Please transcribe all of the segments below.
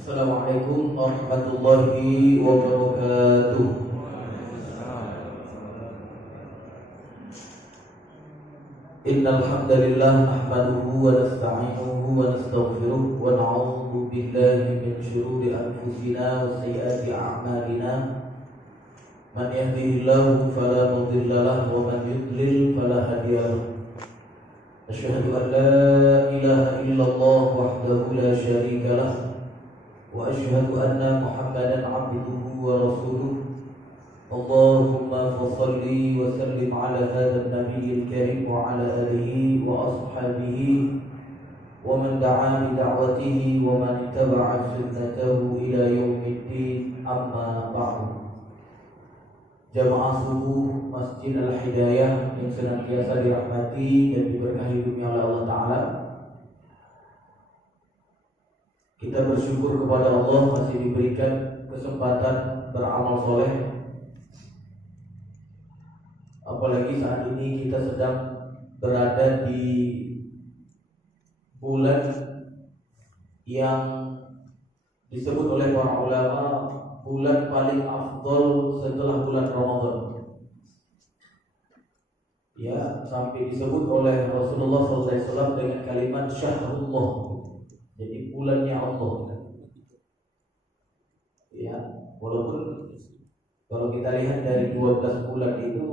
Assalamualaikum warahmatullahi wabarakatuh. Innal hamdalillah nahmaduhu wa nasta'inuhu wa nastaghfiruh wa na'udzu billahi min shururi anfusina wa sayyiati a'malina. Man yahdihillahu fala mudilla lahu wa man yudlil fala hadiya lahu. Asyhadu an la ilaha illallah wahdahu la syarika lahu wa asyhadu anna Muhammadan 'abduhu wa rasuluh. Allahumma shalli wa sallim ala hadzal nabiyil karim wa ala alihi wa ashabihi wa man da'a bi da'watihi wa man ittaba'a sunnatahu ila yaumiddin, amma ba'du. Jamaah subuh Masjid Al-Hidayah yang senantiasa dirahmati dan diberkahi dunia oleh Allah Ta'ala, kita bersyukur kepada Allah masih diberikan kesempatan beramal soleh. Apalagi saat ini kita sedang berada di bulan yang disebut oleh para ulama bulan paling afdol setelah bulan Ramadan. Ya, sampai disebut oleh Rasulullah SAW dengan kalimat syahrullah. Jadi bulannya Allah. Ya, walaupun kalau kita lihat dari 12 bulan itu,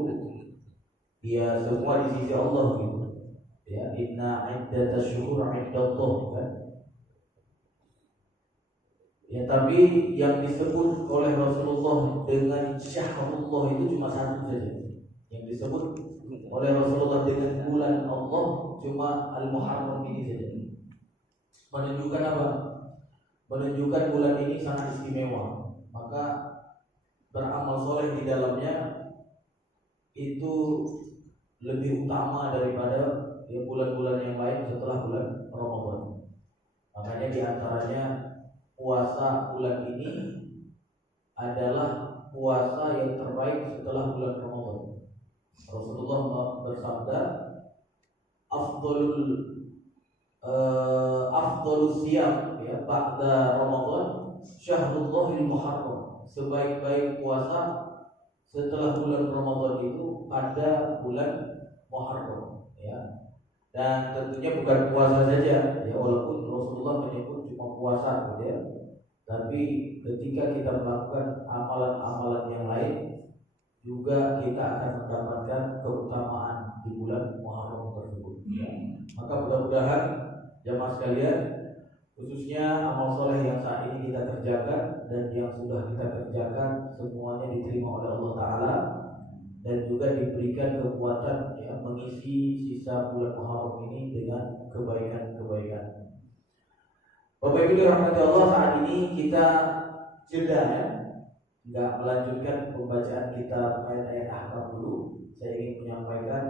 ya semua di sisi Allah gitu. Ya, inna iddatash syuhur 'indallah kan. Ya, tapi yang disebut oleh Rasulullah dengan syahrullah itu cuma satu saja. Yang disebut oleh Rasulullah dengan bulan Allah cuma Al-Muharram ini saja. Menunjukkan apa? Menunjukkan bulan ini sangat istimewa. Maka beramal soleh di dalamnya itu lebih utama daripada ya bulan-bulan yang lain setelah bulan Ramadan. Makanya di antaranya puasa bulan ini adalah puasa yang terbaik setelah bulan Ramadan. Rasulullah bersabda, afdalus siyam ya ba'da Ramadan syahrullahil muharram. Sebaik-baik puasa setelah bulan Ramadan itu pada bulan Muharram ya. Dan tentunya bukan puasa saja ya, walaupun Rasulullah menyebut cuma puasa gitu ya. Tapi ketika kita melakukan amalan-amalan yang lain juga kita akan mendapatkan keutamaan di bulan Muharram tersebut ya. Maka mudah-mudahan jamaah sekalian, khususnya amal soleh yang saat ini kita kerjakan dan yang sudah kita kerjakan semuanya diterima oleh Allah Ta'ala dan juga diberikan kekuatan ya, mengisi sisa bulan Muharram ini dengan kebaikan-kebaikan. Bapak Ibu dirahmati Allah, saat ini kita jeda ya, nggak melanjutkan pembacaan kita ayat-ayat ahkam dulu. Saya ingin menyampaikan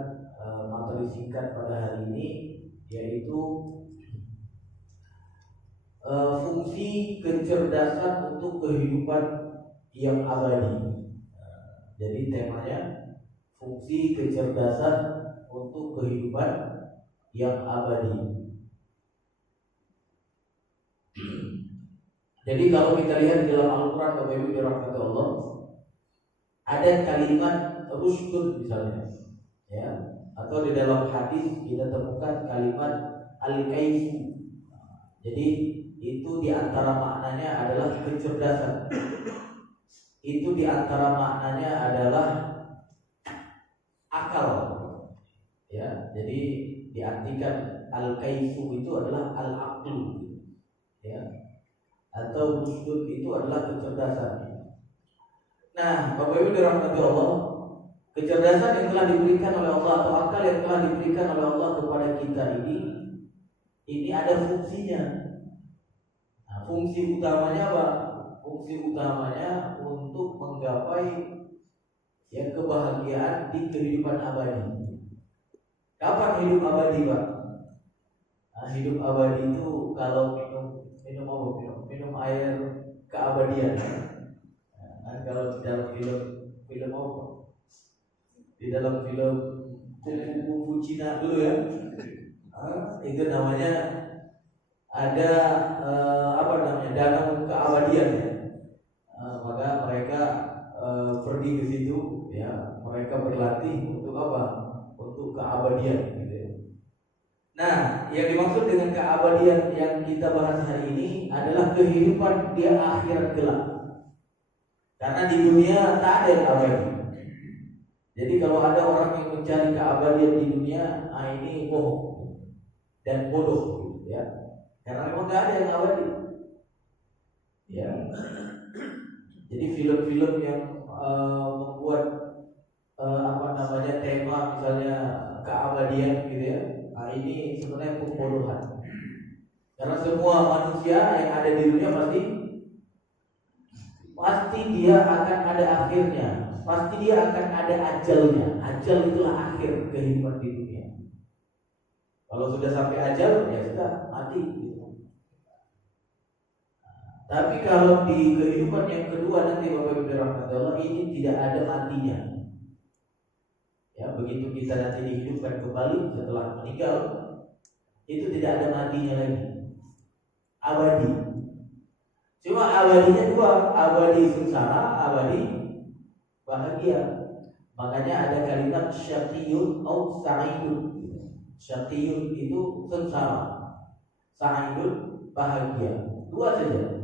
materi singkat pada hari ini, yaitu fungsi kecerdasan untuk kehidupan yang abadi. Jadi temanya fungsi kecerdasan untuk kehidupan yang abadi. Jadi kalau kita lihat di dalam Al-Quran, Bapak Ibu dirahmati Allah, ada kalimat rushdun misalnya, ya, atau di dalam hadis kita temukan kalimat al-kaifu. Jadi itu diantara maknanya adalah kecerdasan. Itu diantara maknanya adalah akal. Ya, jadi diartikan al-kaifu itu adalah al-aqlu. Ya. Atau rushdun itu adalah kecerdasan. Nah, Bapak Ibu dirahmati Allah, kecerdasan yang telah diberikan oleh Allah atau akal yang telah diberikan oleh Allah kepada kita ini ada fungsinya. Nah, fungsi utamanya apa? Fungsi utamanya untuk menggapai ya kebahagiaan di kehidupan abadi. Kapan hidup abadi, Pak? Nah, hidup abadi itu kalau minum air keabadian. Nah, kalau di dalam film apa? Di dalam film kupu-kupu Cina dulu ya. Itu namanya ada danau keabadian ya. Maka mereka pergi ke situ ya, mereka berlatih untuk apa? Untuk keabadian gitu ya. Nah, yang dimaksud dengan keabadian yang kita bahas hari ini adalah kehidupan di akhirat kelak. Karena di dunia tak ada yang abadi. Jadi kalau ada orang yang mencari keabadian di dunia, ini bohong dan bodoh gitu ya. Karena memang gak ada yang abadi. Ya. Jadi film-film yang membuat tema misalnya keabadian gitu ya. Ini sebenarnya pembodohan. Karena semua manusia yang ada di dunia pasti dia akan ada akhirnya. Pasti dia akan ada ajalnya. Ajal itulah akhir kehidupan di dunia. Kalau sudah sampai ajal, ya sudah mati gitu. Tapi kalau di kehidupan yang kedua nanti Bapak Ibu dirahmati Allah, ini tidak ada matinya. Ya, begitu kita nanti dihidupkan kembali setelah meninggal, itu tidak ada matinya lagi. Abadi. Cuma abadinya dua, abadi sengsara, abadi bahagia. Makanya ada kalimat syaqiyun atau sa'idun. Syaqiyun itu sengsara, sa'idun bahagia. Dua saja.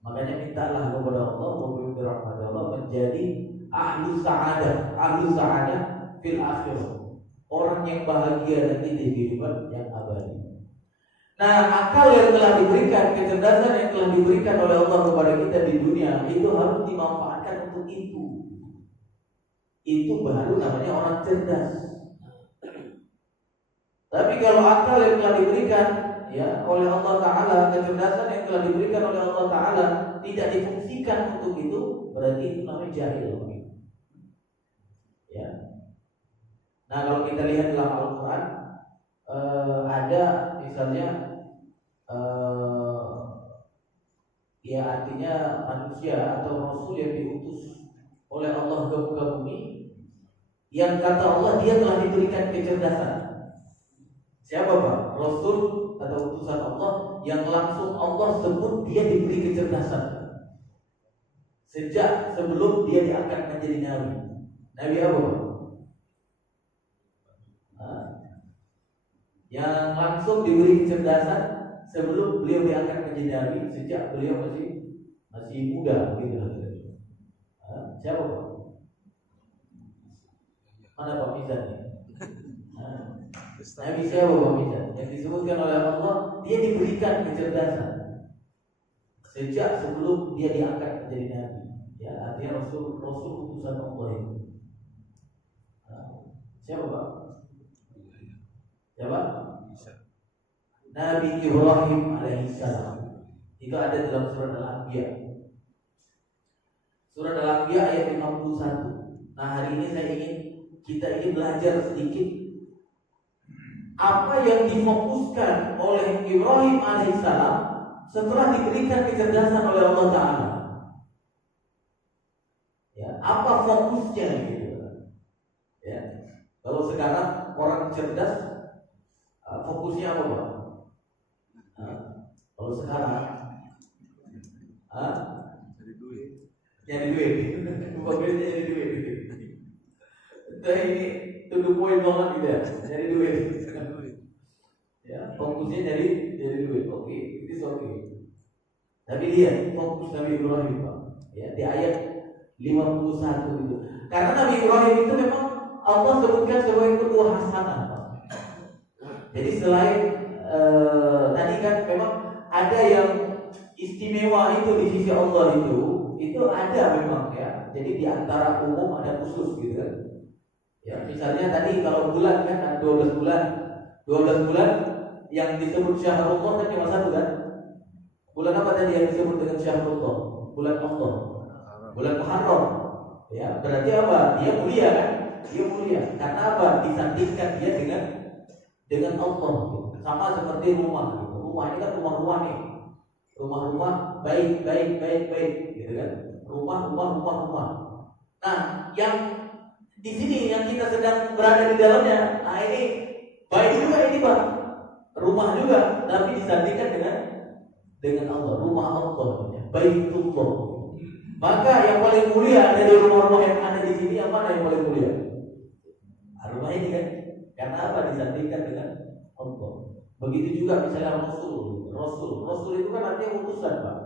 Makanya mintalah kepada Allah, Bapak Allah menjadi ahlu sa'adah fil akhirah. Orang yang bahagia nanti di kehidupan yang abadi. Nah, akal yang telah diberikan, kecerdasan yang telah diberikan oleh Allah kepada kita di dunia itu harus dimanfaatkan untuk itu. Itu baru namanya orang cerdas. Tapi kalau akal yang telah diberikan ya oleh Allah Ta'ala, kecerdasan yang telah diberikan oleh Allah Ta'ala tidak difungsikan untuk itu, berarti itu namanya jahil. Ya. Nah, kalau kita lihat dalam Al-Quran, ada misalnya ya artinya manusia atau Rasul yang diutus oleh Allah ke muka bumi, yang kata Allah dia telah diberikan kecerdasan. Siapa Pak? Rasul atau utusan Allah yang langsung Allah sebut dia diberi kecerdasan sejak sebelum dia diangkat menjadi nabi. Nabi apa Pak? Yang langsung diberi kecerdasan sebelum beliau diangkat menjadi nabi, sejak beliau masih muda gitu. Siapa Pak? Mana Pak Mizan? Nabi siapa Pak Mizan? Yang disebutkan oleh Allah, dia diberikan kecerdasan sejak sebelum dia diangkat menjadi nabi. Ya, artinya Rasul utusan Allah itu. Siapa Pak? Siapa? Nabi Ibrahim alaihissalam. Itu ada dalam surat Al-Anbiya. Surat Al-Anbiya ayat 51. Nah, hari ini saya kita ingin belajar sedikit apa yang difokuskan oleh Ibrahim alaihissalam setelah diberikan kecerdasan oleh Allah Ta'ala. Ya, apa fokusnya gitu. Ya. Kalau sekarang orang cerdas, fokusnya apa Pak? Kalau sekarang jadi duit. Fokusnya jadi duit. Ini to the point banget gitu ya. Jadi duit. Ya, fokusnya jadi duit. Oke, itu oke. Tapi lihat fokus Nabi Ibrahim Pak. Ya, di ayat 51 itu. Karena Nabi Ibrahim itu memang Allah sebutkan sebagai kedua hasanah Pak. Jadi selain tadi kan memang ada yang istimewa itu di sisi Allah itu ada memang ya. Jadi di antara umum ada khusus gitu kan. Ya, misalnya tadi kalau bulan kan ada 12 bulan. 12 bulan yang disebut Syahrullah kan cuma satu kan? Bulan apa tadi yang disebut dengan Syahrullah? Bulan Allah. Bulan Muharram. Ya, berarti apa? Dia mulia kan? Dia mulia. Karena apa? Disandingkan dia dengan Allah. Sama seperti rumah gitu. Rumah ini kan rumah-rumah nih. Rumah-rumah baik gitu kan? Rumah. Nah, yang di sini yang kita sedang berada di dalamnya, nah ini baik juga ini Pak. rumah juga, tapi disandingkan dengan Allah, rumah Allah, Baitullah. Maka yang paling mulia dari rumah-rumah yang ada di sini, yang mana yang paling mulia? Rumah ini kan, karena apa? Disandingkan dengan Allah. Begitu juga misalnya Rasul itu kan artinya utusan, Pak.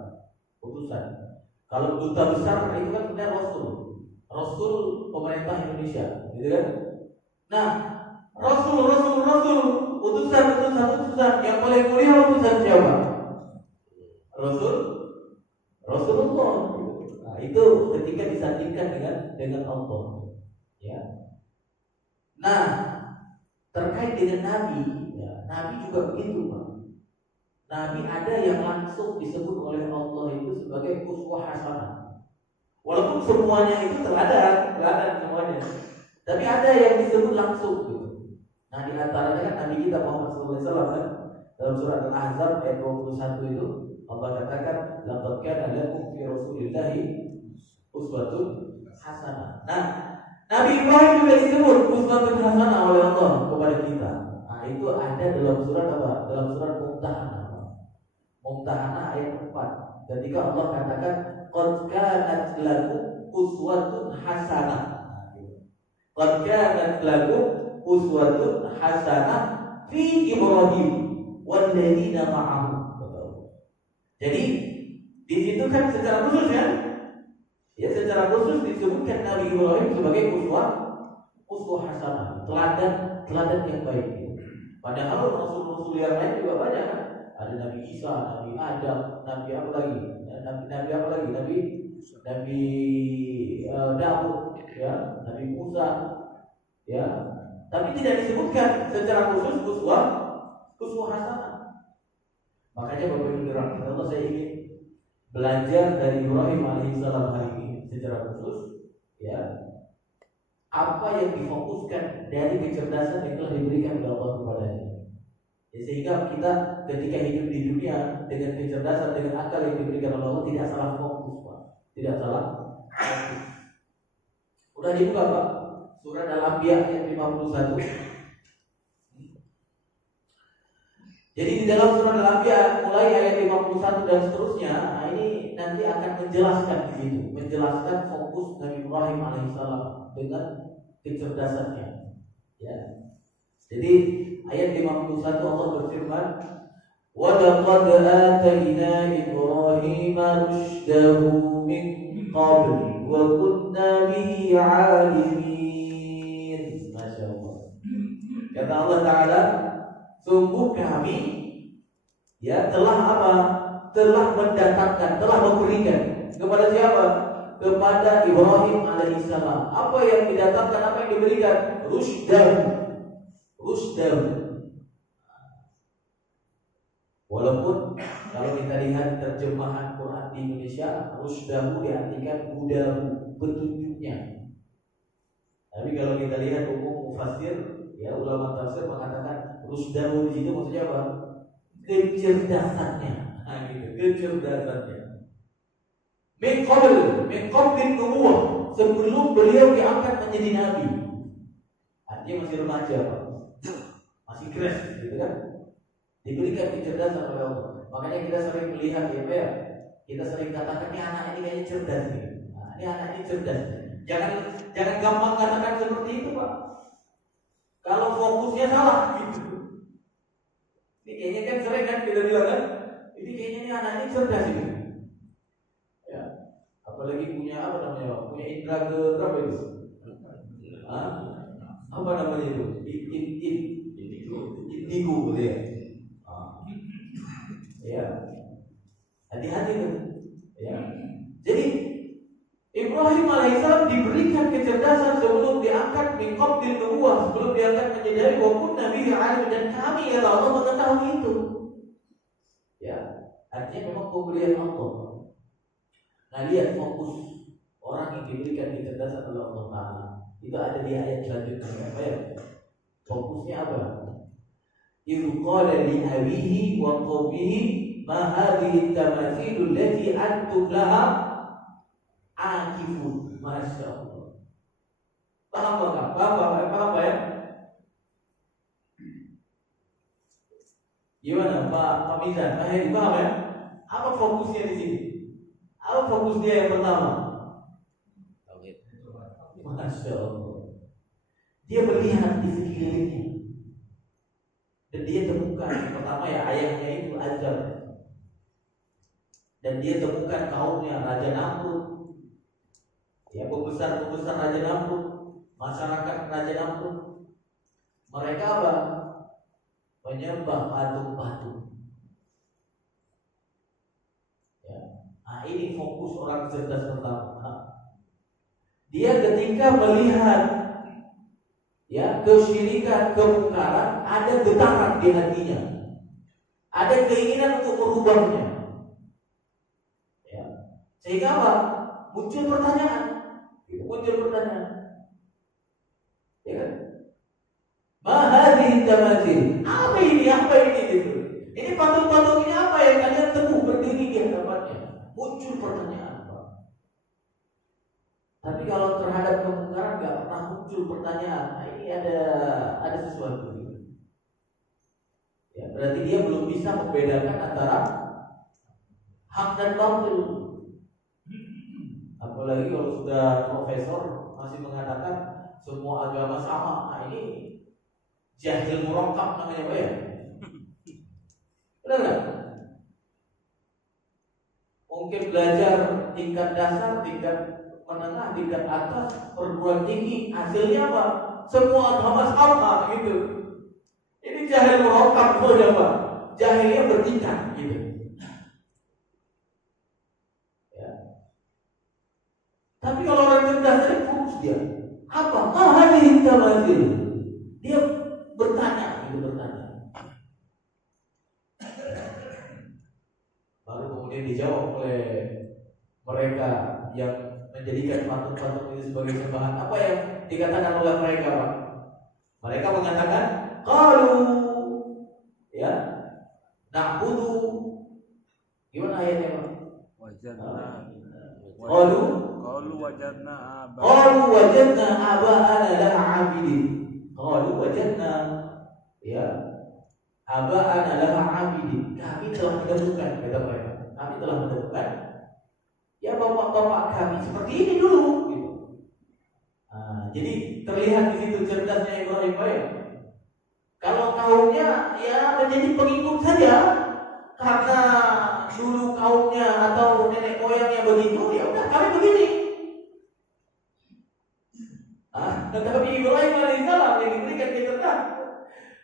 Utusan. Kalau duta besar itu kan sebenarnya Rasul pemerintah Indonesia, gitu kan? Nah, Rasul, utusan yang paling mulia utusan siapa? Rasulullah. Nah, itu ketika disandingkan dengan Allah, ya. Nah, terkait dengan Nabi, ya, Nabi juga begitu, Pak. Nabi ada yang langsung disebut oleh Allah itu sebagai uswah hasanah. Walaupun semuanya itu teladan semuanya. Tapi ada yang disebut langsung gitu. Nah, di antaranya kan Nabi kita Muhammad SAW kan, dalam surat Al-Ahzab ayat 21 itu Allah katakan laqad kana lakum fi Rasulillahi uswatun hasanah. Nah, Nabi Ibrahim juga disebut uswatun hasanah oleh Allah kepada kita. Nah, itu ada dalam surat apa? Dalam surat Mumtahanah ayat 4. Ketika Allah katakan qad kanat lakum uswatun hasanah. Qad kanat lakum uswatun hasanah fi Ibrahim wal ladzina ma'ahu. Jadi di situ kan secara khusus ya secara khusus disebutkan Nabi Ibrahim sebagai uswah hasanah, teladan yang baik. Padahal rasul-rasul yang lain juga banyak kan? Ada Nabi Isa, Nabi Adam, Nabi apa lagi? Nabi Daud, ya, Nabi Musa, ya. Tapi tidak disebutkan secara khusus uswah hasanah. Makanya Bapak Ibu dirahmati Allah, saya ingin belajar dari Ibrahim alaihissalam hari ini secara khusus, ya, apa yang difokuskan dari kecerdasan yang telah diberikan oleh Allah kepadanya. Ya, sehingga kita ketika hidup di dunia dengan kecerdasan, dengan akal yang diberikan oleh Allah tidak salah fokus, Pak. Tidak salah fokus. Udah dibuka, Pak, surat Al-Anbiya ayat 51. Jadi di dalam surat Al-Anbiya mulai ayat 51 dan seterusnya, nah ini nanti akan menjelaskan di situ, menjelaskan fokus Nabi Ibrahim alaihissalam dengan kecerdasannya. Ya. Jadi ayat 51 Allah berfirman, "Wa laqad atayna Ibrahima rusydahu min qabl wa kunna bihi 'alimin." Masyaallah. Kata Allah Taala, sungguh kami ya telah apa? Telah mendatangkan, telah memberikan kepada siapa? Kepada Ibrahim alaihissalam. Apa yang didatangkan, apa yang diberikan? Rusydahu. Walaupun kalau kita lihat terjemahan Quran di Indonesia, rusydahu diartikan hudahu, petunjuknya. Tapi kalau kita lihat buku mufassir, ya, ulama tafsir mengatakan rusydahu di situ maksudnya apa? Kecerdasannya. Nah, gitu, kecerdasannya. Min qablin nubuwah, sebelum beliau diangkat menjadi nabi. Artinya masih remaja, Pak. Masih kres, gitu kan? Diberikan kecerdasan oleh Allah. Makanya kita sering melihat ya, kita sering katakan ini anak ini kayaknya cerdas nih. Nah, ini anak ini cerdas. Jangan gampang katakan seperti itu, Pak. Kalau fokusnya salah gitu. Ini kayaknya kan sering kan kita bilang kan, ini kayaknya ini anak ini cerdas ini. Ya. Apalagi punya apa namanya? Punya indra berapa itu? Apa namanya itu? Indigo gitu ya. Ya. Hati-hati tuh. Ya. Jadi Ibrahim alaihissalam diberikan kecerdasan sebelum diangkat min qablin nubuwah, sebelum diangkat menjadi nabi, wa kunna bihi 'alim, dan kami ya Allah mengetahui itu. Ya, artinya memang pemberian Allah. Nah, lihat fokus orang yang diberikan kecerdasan oleh Allah Taala. Itu ada di ayat selanjutnya. Apa ya? Fokusnya apa? Idh qala li abihi wa qawmihi ma hadhihi at-tamathil allati antum laha akifun. Masya Allah. Paham ya? Gimana Pak Mizan? Pak Hedi paham ya? Apa fokusnya di sini? Apa fokus dia yang pertama? Tauhid. Masya Allah. Dia melihat di sekelilingnya dan dia temukan pertama ya ayahnya itu Azam, dan dia temukan kaumnya Raja Namrud, ya pembesar Raja Namrud, masyarakat Raja Namrud. Mereka apa? Menyembah patung-patung. Ya. Nah ini fokus orang cerdas pertama. Dia ketika melihat ya kesyirikan, kemungkaran, ada getaran di hatinya, ada keinginan untuk merubahnya. Ya. Sehingga apa? Muncul pertanyaan. Ya kan? Mahadhi tamazil. Apa ini gitu. Ini patung-patung ini apa yang kalian temukan berdiri di hadapannya? Muncul pertanyaan, Pak. Tapi kalau terhadap kemungkaran nggak pernah muncul pertanyaan. Nah, ini ada sesuatu. Ya, berarti dia belum bisa membedakan antara hak dan batil. Apalagi kalau sudah profesor masih mengatakan semua agama sama. Nah, ini jahil murakkab namanya Pak ya. Benar nggak? Mungkin belajar tingkat dasar, tingkat menengah, tingkat atas, perguruan tinggi, hasilnya apa? Semua agama sama gitu. Ini jahil murakkab saja Pak. Jahilnya bertingkat gitu. Ya. Tapi kalau orang cerdas tadi fokus dia. Apa? Mahadhi tamazil. Dia bertanya. Baru kemudian dijawab oleh mereka yang menjadikan patung-patung itu sebagai sembahan. Apa yang dikatakan oleh mereka, Pak? Mereka mengatakan, qalu ya, na'budu. Gimana ayatnya, Pak? Qalu wajadna aba'ana laha 'abidin. Qalu wajadna ya aba'ana laha 'abidin. Kami telah menemukan, kata mereka. Kami telah menemukan ya bapak-bapak kami seperti ini dulu gitu. Nah, jadi terlihat di situ cerdasnya Ibrahim Pak. Kalau kaumnya ya menjadi pengikut saja karena dulu kaumnya atau nenek moyangnya begitu, ya udah kami begini. Tetapi Ibrahim alaihissalam yang diberikan kecerdasan,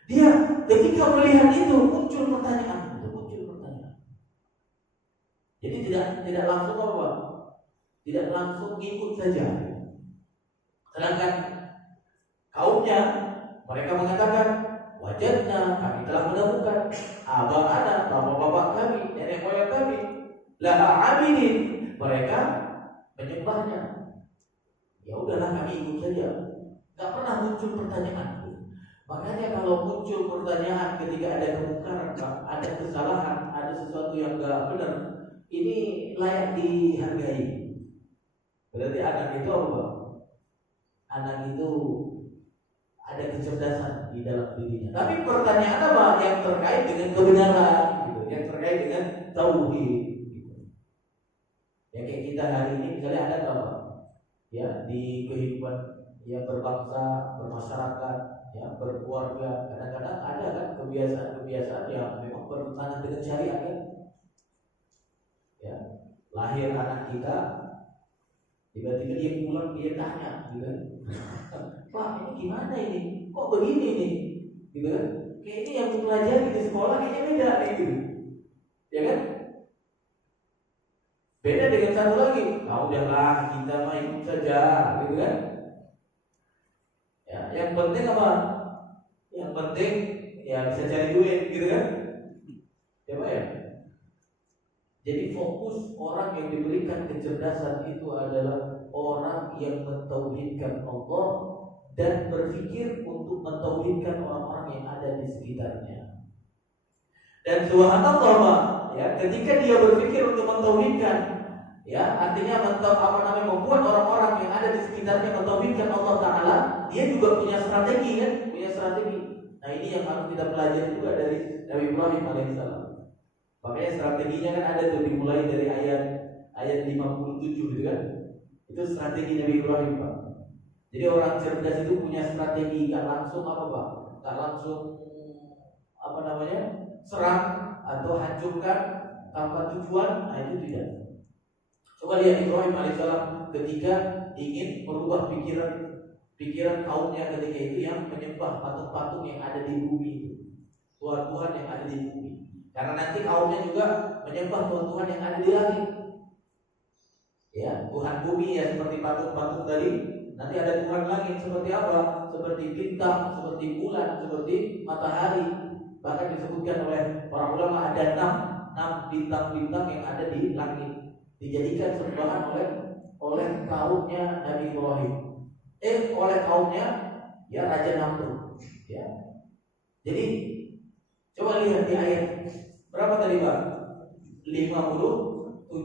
dia ketika melihat itu muncul pertanyaan. Jadi tidak langsung apa? Tidak langsung ikut saja. Sedangkan kaumnya mereka mengatakan, wajadna, kami telah menemukan aba'ana, bapak-bapak kami, nenek moyang kami, laha 'abidin, mereka menyembahnya. Ya udahlah kami ikut saja. Gak pernah muncul pertanyaan. Makanya kalau muncul pertanyaan ketika ada kemungkaran, ada kesalahan, ada sesuatu yang gak benar, ini layak dihargai. Berarti anak itu apa? Anak itu ada kecerdasan di dalam dirinya. Tapi pertanyaan apa? Yang terkait dengan kebenaran, gitu. Yang terkait dengan tauhid. Gitu. Ya kayak kita hari ini misalnya ada apa? Ya di kehidupan ya berbangsa, bermasyarakat, ya berkeluarga. Kadang-kadang ada kan kebiasaan-kebiasaan yang memang bertentangan dengan syariat kan. Ya, lahir anak kita, tiba-tiba dia pulang, dia tanya, gitu kan? Pak, ini gimana ini? Kok begini nih? Gitu kan? Kayak ini yang dipelajari di sekolah kayaknya beda nih, gitu. Ya kan? Beda dengan satu lagi. Nah, udahlah, kita mah ikut saja, gitu kan? Ya, yang penting apa? Yang penting ya bisa cari duit, gitu kan? Ya, Pak ya? Jadi fokus orang yang diberikan kecerdasan itu adalah orang yang mentauhidkan Allah dan berpikir untuk mentauhidkan orang-orang yang ada di sekitarnya. Dan subhanallah, ya, ketika dia berpikir untuk mentauhidkan, ya, artinya membuat orang-orang yang ada di sekitarnya mentauhidkan Allah Taala, dia juga punya strategi kan, punya strategi. Nah ini yang harus kita pelajari juga dari Nabi Ibrahim alaihissalam. Makanya strateginya kan ada tuh, dimulai dari ayat 57 gitu kan. Itu strategi Nabi Ibrahim, Pak. Jadi orang cerdas itu punya strategi, gak langsung apa Pak? Gak langsung apa namanya? Serang atau hancurkan tanpa tujuan. Nah itu tidak. Coba lihat Ibrahim alaihissalam ketika ingin merubah pikiran kaumnya ketika itu yang menyembah patung-patung yang ada di bumi itu, Tuhan-Tuhan yang ada di bumi. Karena nanti kaumnya juga menyembah Tuhan-Tuhan yang ada di langit. Ya, Tuhan bumi ya seperti patung-patung tadi. Nanti ada Tuhan langit seperti apa? Seperti bintang, seperti bulan, seperti matahari. Bahkan disebutkan oleh para ulama ada 6 bintang-bintang yang ada di langit. Dijadikan sembahan oleh kaumnya Nabi Ibrahim. Oleh kaumnya ya Raja Namrud. Ya. Jadi coba lihat di ayat berapa tadi Pak? 57.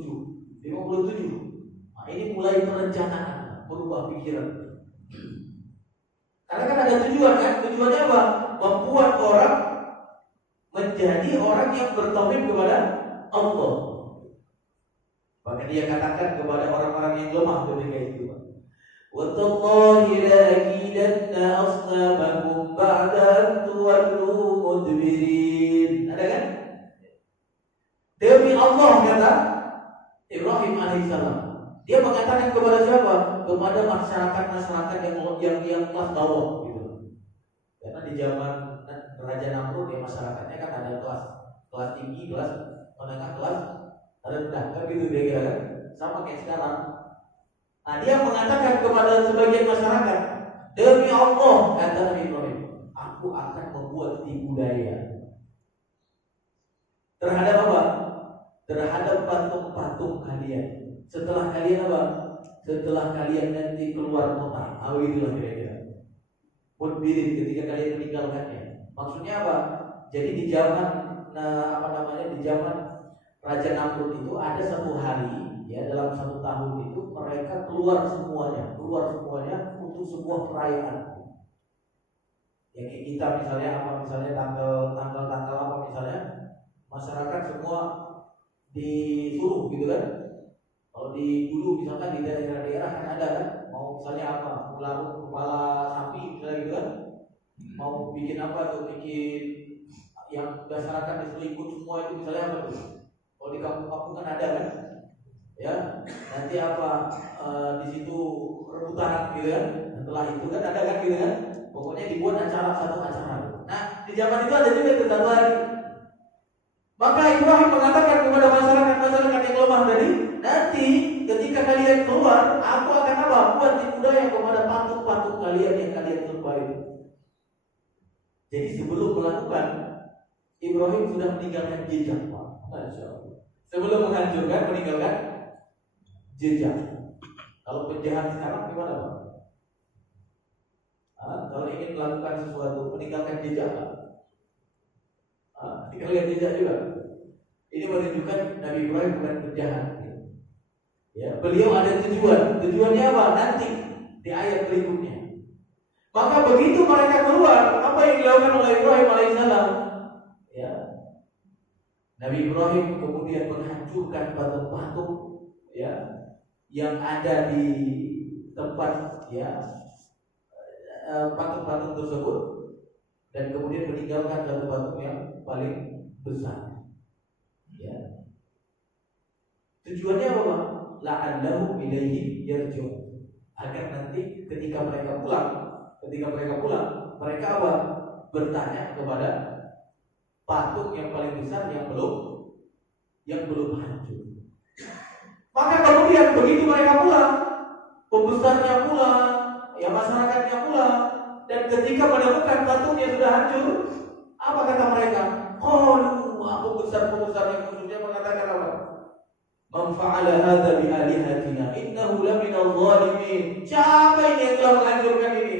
Nah, ini mulai perencanaan, berubah pikiran. Karena kan ada tujuan kan? Tujuannya apa? Membuat orang menjadi orang yang bertauhid kepada Allah. Maka dia katakan kepada orang-orang yang lemah ketika itu, "Wallahi la akidanna asnabakum ba'da an tuwallu mudbirin." Ada kan? Demi Allah kata Ibrahim alaihissalam. Dia mengatakan kepada siapa? Kepada masyarakat yang kelas bawah gitu. Karena di zaman Raja Namrud ya masyarakatnya kan ada kelas tinggi, kelas menengah, kelas rendah, kan gitu kira-kira kan? Sama kayak sekarang. Nah, dia mengatakan kepada sebagian masyarakat, demi Allah kata Nabi Ibrahim, aku akan membuat tipu daya terhadap apa? Terhadap patung-patung kalian. Setelah kalian apa? Setelah kalian nanti keluar kota, itulah kira-kira. Mudbirin ketika kalian meninggalkannya. Maksudnya apa? Jadi di zaman di zaman Raja Namrud itu ada satu hari ya, dalam 1 tahun itu mereka keluar semuanya untuk sebuah perayaan. Ya kayak kita misalnya tanggal apa misalnya, masyarakat semua disuruh gitu kan. Kalau dulu misalkan di daerah-daerah kan ada kan, mau misalnya apa, melarung kepala sapi misalnya gitu kan, mau bikin apa tuh, bikin yang masyarakat disuruh ikut semua itu misalnya apa tuh. Kalau di kampung-kampung kan ada kan, ya nanti apa di situ rebutan gitu kan. Setelah itu kan ada kan gitu kan, pokoknya dibuat satu acara. Nah di zaman itu ada juga itu satu hari. Maka Ibrahim mengatakan kepada masyarakat yang lemah tadi, nanti ketika kalian keluar, aku akan apa? Buat tipu daya kepada patung-patung kalian yang kalian sembah itu. Jadi sebelum melakukan, Ibrahim sudah meninggalkan jejak, Pak. Masya Allah. Sebelum menghancurkan, meninggalkan jejak. Kalau penjahat sekarang gimana, Pak? Kalau ingin melakukan sesuatu, meninggalkan jejak, Pak. Meninggalkan jejak juga. Ini menunjukkan Nabi Ibrahim bukan penjahat. Ya, beliau ada tujuan. Tujuannya apa? Nanti di ayat berikutnya. Maka begitu mereka keluar, apa yang dilakukan oleh Ibrahim alaihissalam? Ya, Nabi Ibrahim kemudian menghancurkan patung-patung ya yang ada di tempat ya patung-patung tersebut, dan kemudian meninggalkan satu patung yang paling besar. Ya. Tujuannya apa? La'allahu ilaihi yarji'un. Agar nanti ketika mereka pulang, mereka apa? Bertanya kepada patung yang paling besar yang belum hancur. Maka kemudian begitu mereka pulang, pembesarnya pulang, ya masyarakatnya pulang, dan ketika menemukan patung yang sudah hancur, apa kata mereka? Aku pembesar yang khususnya mengatakan apa? Man fa'ala hadza bi alihatina innahu laminadh dhalimin. Siapa ini yang telah menghancurkan ini?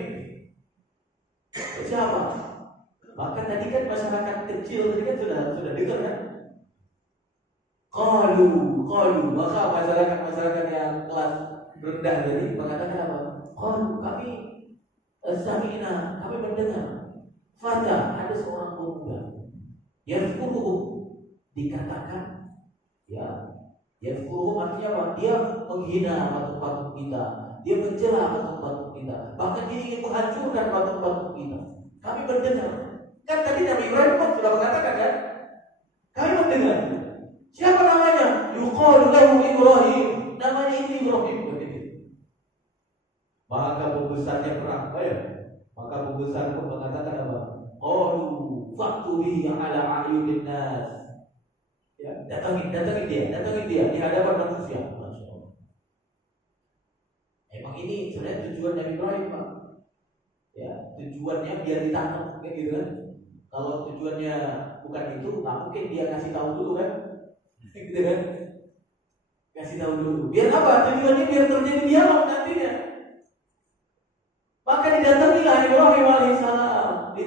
Siapa? Maka tadi kan masyarakat kecil tadi kan sudah dengar kan? Qalu, maka masyarakat yang kelas rendah tadi mengatakan apa? Qalu, kami sami'na, kami mendengar. Fata, ada seorang pemuda. Yazkuruhum, dikatakan ya, yazkuruhum artinya apa? Dia menghina patung-patung kita, dia mencela patung-patung kita, bahkan dia ingin menghancurkan patung-patung kita. Kami mendengar. Kan tadi Nabi Ibrahim sudah mengatakan kan? Kami mendengar. Siapa namanya? Yuqalu lahu Ibrahim. Namanya itu Ibrahim. Maka pembesarnya perang, maka pembesar pun mengatakan apa? Qalu fa'tu bihi ala ayunin nas. Ya, datangin dia di hadapan manusia. Masyaallah. Emang ini sebenarnya tujuan Nabi Ibrahim, Pak. Ya, tujuannya biar ditangkap kayak gitu kan. Kalau tujuannya bukan itu, nggak mungkin dia ngasih tahu dulu kan. Gitu kan? Ngasih tahu dulu. Biar apa? Tujuannya biar terjadi dialog nantinya. Maka didatangilah Ibrahim alaihissalam,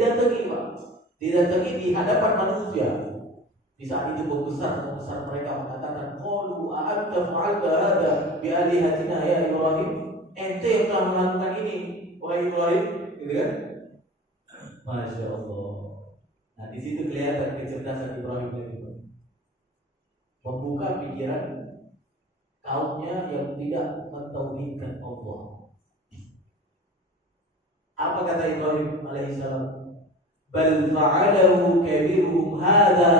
didatangi di hadapan manusia. Di saat itu pembesar mereka mengatakan, qalu a'anta fa'alta hadza bi alihatina ya Ibrahim? Ente yang telah melakukan ini, wahai Ibrahim, gitu kan? Masya Allah. Nah di situ kelihatan kecerdasan Ibrahim itu, membuka pikiran kaumnya yang tidak mentauhidkan Allah. Apa kata Ibrahim alaihissalam? Bal fa'alahu kabiruhum hadza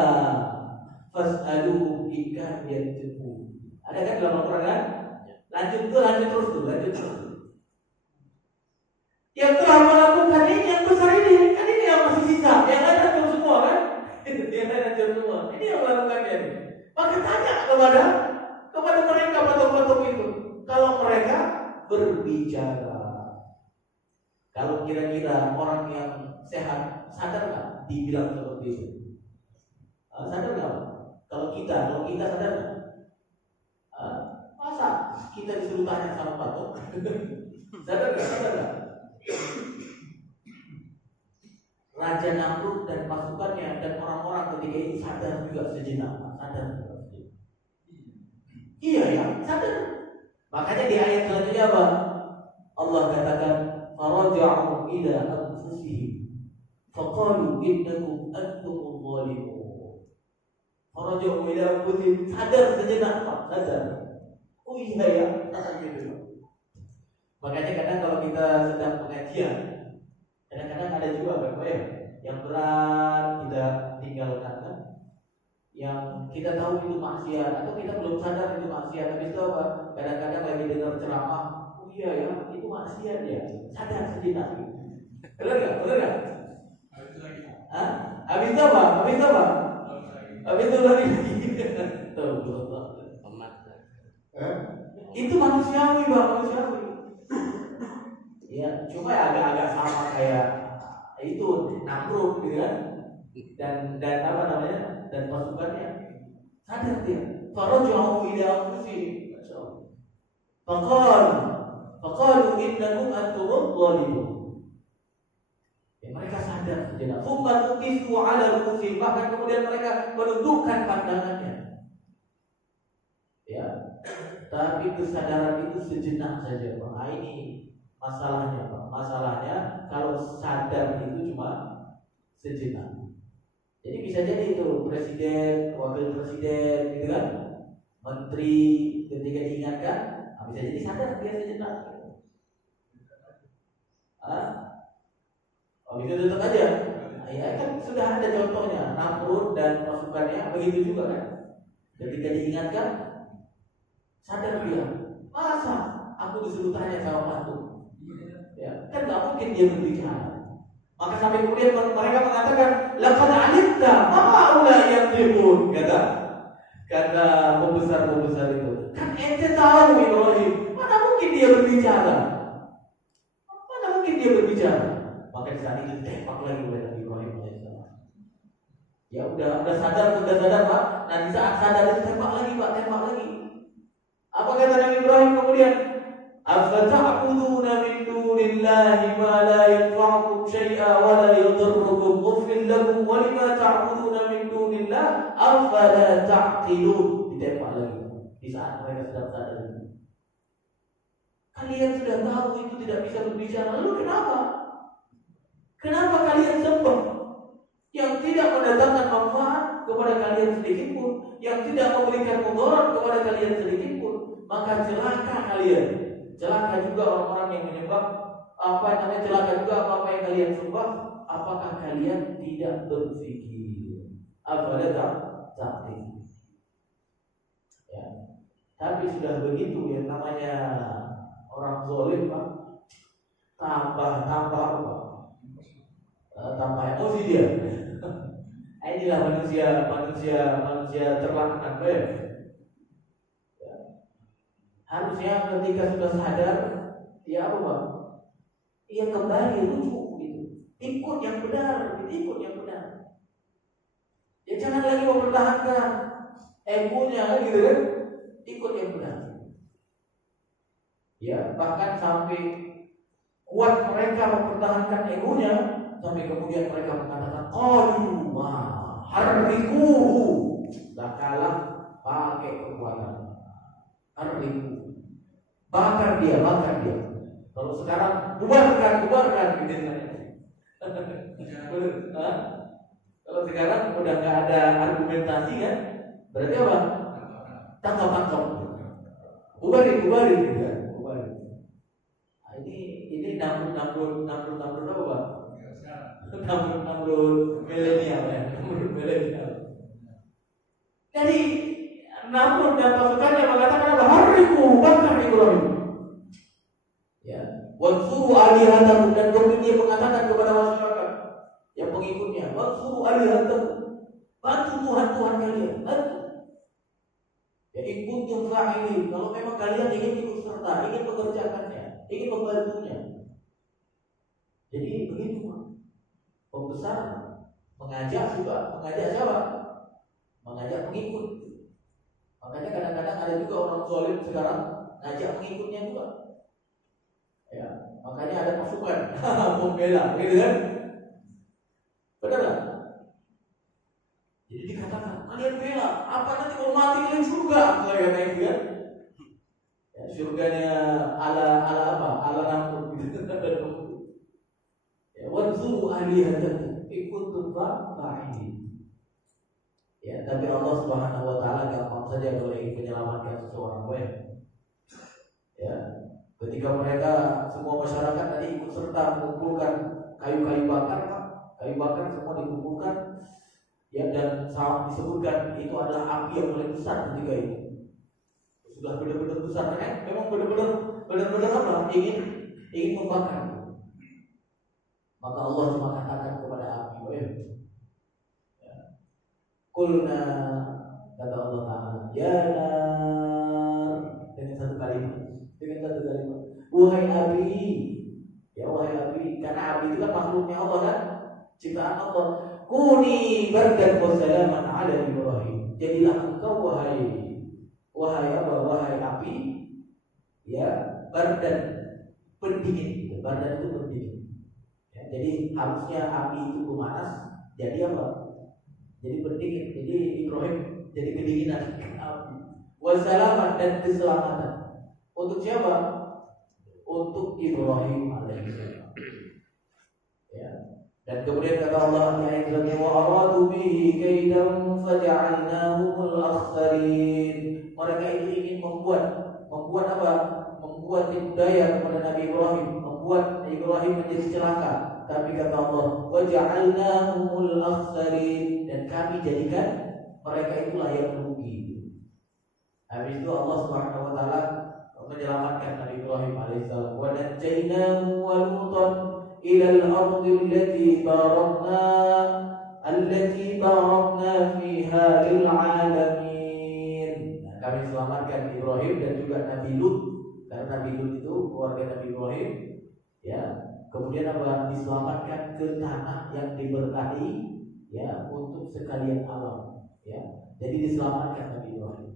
fas'aluhum in kanu yantiqun. Ada kan dalam Al-Qur'an kan? Lanjut terus. Yang telah melakukan ini, yang besar ini, kan ini yang masih sisa, yang lain hancur semua kan? Yang lain hancur semua. Ini yang melakukannya ini. Maka tanya kepada mereka patung-patung itu, kalau mereka berbicara. Kalau kira-kira orang yang sehat sadar nggak dibilang seperti itu? Sadar nggak? Kalau kita sadar nggak? Masa kita disuruh tanya sama patung? Sadar nggak? Raja Namrud dan pasukannya dan orang-orang ketika itu sadar juga sejenak, sadar. Iya ya, sadar. Makanya di ayat selanjutnya apa? Allah katakan, faraja'u ila anfusihim faqalu innakum antumul zalimun. Faraja'u ila anfusihim, sadar sejenak, Pak, sadar. Oh iya ya, gitu. Makanya kadang kalau kita sedang pengajian, kadang-kadang ada juga kan, yang berat kita tinggalkan kan, yang kita tahu itu maksiat atau kita belum sadar itu maksiat, tapi itu apa? Kadang-kadang lagi dengar ceramah, oh iya ya, itu maksiat ya, sadar sejenak. Benar nggak? Habis itu apa? Habis itu lagi. Itu manusiawi, Bang, manusiawi. Ya, cuma ya agak-agak sama kayak itu Namrud gitu kan. Dan apa namanya? Dan pasukannya sadar dia. Faraja'u ila anfusihim. Faqalu innakum antumul zalimun. Ya, mereka sadar sejenak. Tsumma nuqisu 'ala ru'usihim, bahkan kemudian mereka menundukkan pandangannya. Ya. Tapi kesadaran itu sejenak saja, Pak. Ini masalahnya, Pak. Masalahnya kalau sadar itu cuma sejenak. Jadi bisa jadi itu presiden, wakil presiden, gitu kan, menteri ketika diingatkan, bisa jadi sadar dia sejenak. Bisa tutup aja. Ya kan sudah ada contohnya, Namrud dan pasukannya begitu juga kan. Ketika diingatkan, sadar dia. Masa aku disuruh tanya sama patung? Ya, kan nggak mungkin dia berbicara. Maka sampai kemudian mereka mengatakan, laqad alimta ma haula yantiqun, kata pembesar itu. Kan ente tahu Ibrahim, mana mungkin dia berbicara? Maka di saat itu tembak lagi oleh Nabi Ibrahim alaihissalam. Ya udah sadar Pak. Nah di saat sadar itu tembak lagi. Apa kata Nabi Ibrahim kemudian? Afata'buduna min dunillahi ma la yanfa'ukum syai'a wa la yadurrukum uffil lakum wa lima ta'buduna min dunillah afala ta'qilun. Ditembak lagi di saat mereka sedang sadar itu. Kalian sudah tahu itu tidak bisa berbicara, lalu Kenapa kalian sembah yang tidak mendatangkan manfaat kepada kalian sedikit pun, yang tidak memberikan mudarat kepada kalian sedikit pun? Maka celaka kalian. Celaka juga orang-orang yang menyembah celaka juga apa yang kalian sembah. Apakah kalian tidak berpikir? Afala ta'qilun? Ya. Tapi sudah begitu yang namanya orang zalim, Pak. Tambah emosi dia. Inilah manusia terlaknat, ya. Harusnya ketika sudah sadar, ya apa, Pak? Ia kembali rujuk gitu. Ikut yang benar. Ya jangan lagi mempertahankan egonya gitu kan. Ikut yang benar. Ya, bahkan sampai kuat mereka mempertahankan egonya, sampai kemudian mereka mengatakan qalu harrikuhu, bakalah pakai kekuatan. Harriku, bakar dia. Kalau sekarang bubarkan gitu kan. Kalau sekarang udah nggak ada argumentasi kan, berarti apa? Tangkap. Bubarin gitu kan. Nah, ini nampur apa? Nampur milenial ya. Jadi nampur dan pasukannya mengatakan apa? Harriku, bakar Ibrahim. Ya, wansuru alihatakum, dan kemudian dia mengatakan kepada masyarakat yang pengikutnya, wansuru alihatakum, bantu Tuhan kalian, bantu. Jadi kuntum fa'ilin, kalau memang kalian ingin ikut serta, ingin mengerjakannya, ingin membantunya. Jadi begitu, pembesar mengajak siapa? Mengajak pengikut. Makanya kadang-kadang ada juga orang zalim sekarang ngajak pengikutnya juga. Ya, makanya ada pasukan membela, gitu kan? Benar tak? Jadi dikatakan kalian bela, apa nanti kalau mati kalian surga? Kayak gitu kan? Ya, surganya ala apa? Ala nampur gitu. Ya, wanzuru alihatakum ikuntum fa'ilin. Ya, tapi Allah Subhanahu wa taala gampang saja kalau ingin menyelamatkan seseorang. Ya, ketika mereka semua masyarakat tadi ikut serta mengumpulkan kayu bakar semua dikumpulkan, ya, dan disebutkan itu adalah api yang paling besar ketika itu. Sudah benar-benar besar kan? Memang benar-benar apa? Ingin membakar. Maka Allah cuma katakan kepada api, Qulna, kata Allah Ta'ala, ya nar, dengan satu kalimat, wahai api, karena api itu kan makhluknya Allah kan, ciptaan Allah. Kuni bardan wa salaman ala Ibrahim, jadilah engkau wahai api, ya, bardan, pendingin. Bardan itu pendingin. Ya, jadi harusnya api itu pemanas, jadi apa? Jadi pendingin, jadi Ibrahim jadi kedinginan api. Wassalaman, dan keselamatan. Untuk siapa? Untuk Ibrahim alaihissalam. Ya. Dan kemudian kata Allah Ta'ala, wa aradu bihi kaidan faja'alnahumul akhsarin. Mereka itu ingin membuat apa? Membuat tipu daya kepada Nabi Ibrahim, membuat Ibrahim menjadi celaka. Tapi kata Allah, waja'alnahumul akhsarin, dan kami jadikan mereka itulah yang rugi. Habis itu Allah Subhanahu wa taala menyelamatkan Nabi Ibrahim alaihissalam. Wa najjaynahu wa Lutan ila al-ardi allati barakna fiha lil alamin. Nah, kami selamatkan Ibrahim dan juga Nabi Lut, karena Nabi Lut itu keluarga Nabi Ibrahim, ya. Kemudian apa? Diselamatkan ke tanah yang diberkahi, ya, untuk sekalian alam, ya. Jadi diselamatkan Nabi Ibrahim.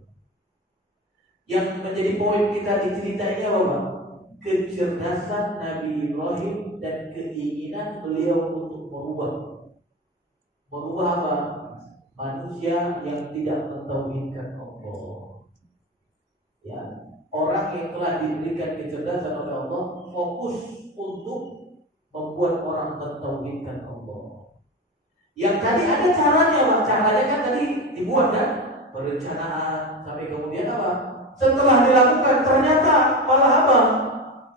Yang menjadi poin kita di cerita ini apa? Kecerdasan Nabi Ibrahim dan keinginan beliau untuk merubah apa? Manusia yang tidak mentauhidkan Allah. Ya, orang yang telah diberikan kecerdasan oleh Allah fokus untuk membuat orang mentauhidkan Allah. Yang tadi ada caranya, Pak. Caranya kan tadi dibuat kan, perencanaan sampai kemudian apa? Setelah dilakukan ternyata malah apa?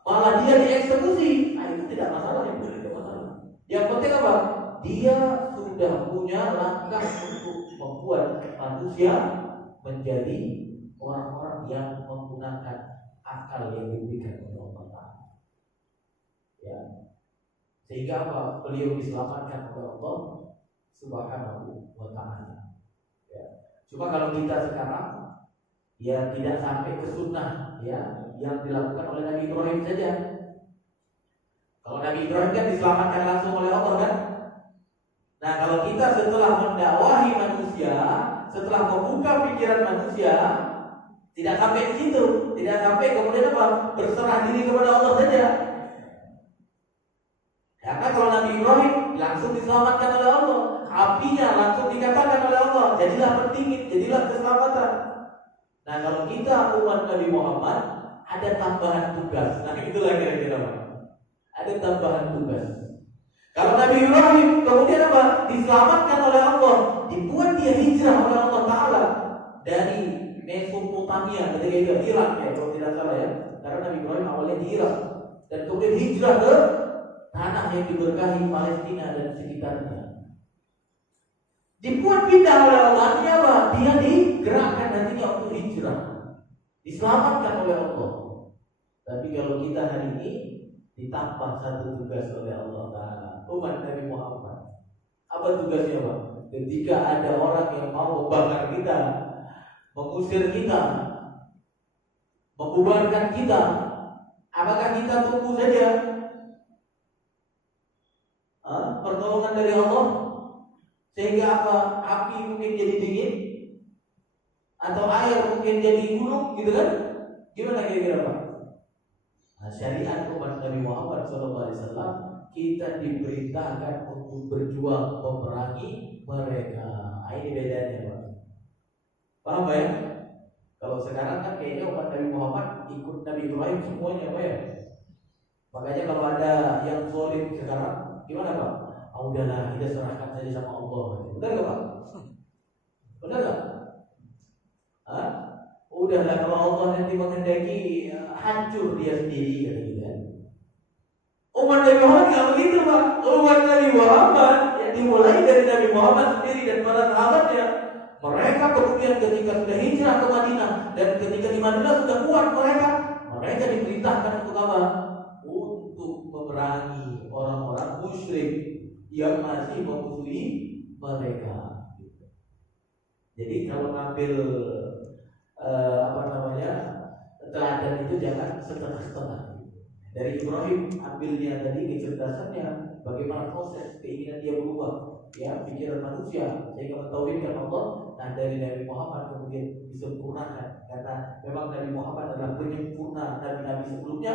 Malah dia dieksekusi. Nah itu tidak masalah, itu tidak masalah. Yang penting apa? Dia sudah punya langkah untuk membuat manusia menjadi orang-orang yang menggunakan akal yang diberikan oleh Allah Ta'ala. Ya. Sehingga apa? Beliau diselamatkan oleh Allah Subhanahu wa Ta'ala. Ya. Cuma kalau kita sekarang ya tidak sampai ke sunnah ya yang dilakukan oleh Nabi Ibrahim saja. Kalau Nabi Ibrahim kan diselamatkan langsung oleh Allah kan. Nah kalau kita setelah mendakwahi manusia, setelah membuka pikiran manusia, tidak sampai di situ, tidak sampai kemudian apa? Berserah diri kepada Allah saja. Karena kalau Nabi Ibrahim langsung diselamatkan oleh Allah, apinya langsung dikatakan oleh Allah, jadilah pendingin, jadilah keselamatan. Nah kalau kita umat Nabi Muhammad ada tambahan tugas. Nah itulah kira-kira Pak. Ada tambahan tugas. Kalau Nabi Ibrahim kemudian apa? Diselamatkan oleh Allah, dibuat dia hijrah oleh Allah Ta'ala dari Mesopotamia ketika itu Irak ya kalau tidak salah ya. Karena Nabi Ibrahim awalnya di Irak dan kemudian hijrah ke tanah yang diberkahi Palestina dan sekitarnya. Dibuat pindah oleh Allah, artinya apa? Dia digerakkan nantinya untuk hijrah, diselamatkan oleh Allah. Tapi kalau kita hari ini ditambah satu tugas oleh Allah Ta'ala, umat Nabi Muhammad. Apa tugasnya Pak? Ketika ada orang yang mau membakar kita, mengusir kita, membubarkan kita, apakah kita tunggu saja pertolongan dari Allah? Sehingga apa? Api mungkin jadi dingin atau air mungkin jadi gunung gitu kan? Gimana kira-kira Pak? Nah, syariat umat Nabi Muhammad SAW kita diperintahkan untuk berjuang memerangi mereka. Nah, ini bedanya Pak. Paham Pak ya? Kalau sekarang kan kayaknya umat Nabi Muhammad ikut Nabi Ibrahim semuanya Pak ya. Makanya kalau ada yang solid sekarang gimana Pak? Oh, udahlah kita serahkan saja sama Allah. Benar gak Pak? Benar gak? Hah? Udahlah kalau Allah nanti menghendaki hancur dia sendiri gitu kan. Umat Nabi Muhammad nggak begitu Pak. Umat Nabi Muhammad yang dimulai dari Nabi Muhammad sendiri dan para sahabatnya, mereka kemudian ketika sudah hijrah ke Madinah dan ketika di Madinah sudah kuat mereka diperintahkan untuk apa? Untuk memerangi orang-orang musyrik yang masih memusuhi mereka. Jadi kalau ngambil teladan itu jangan setengah-setengah. Dari Ibrahim ambilnya tadi kecerdasannya, bagaimana proses keinginan dia berubah, ya pikiran manusia sehingga mentauhidkan Allah. Nah dari Nabi Muhammad kemudian disempurnakan karena memang Nabi Muhammad adalah penyempurna nabi-nabi sebelumnya.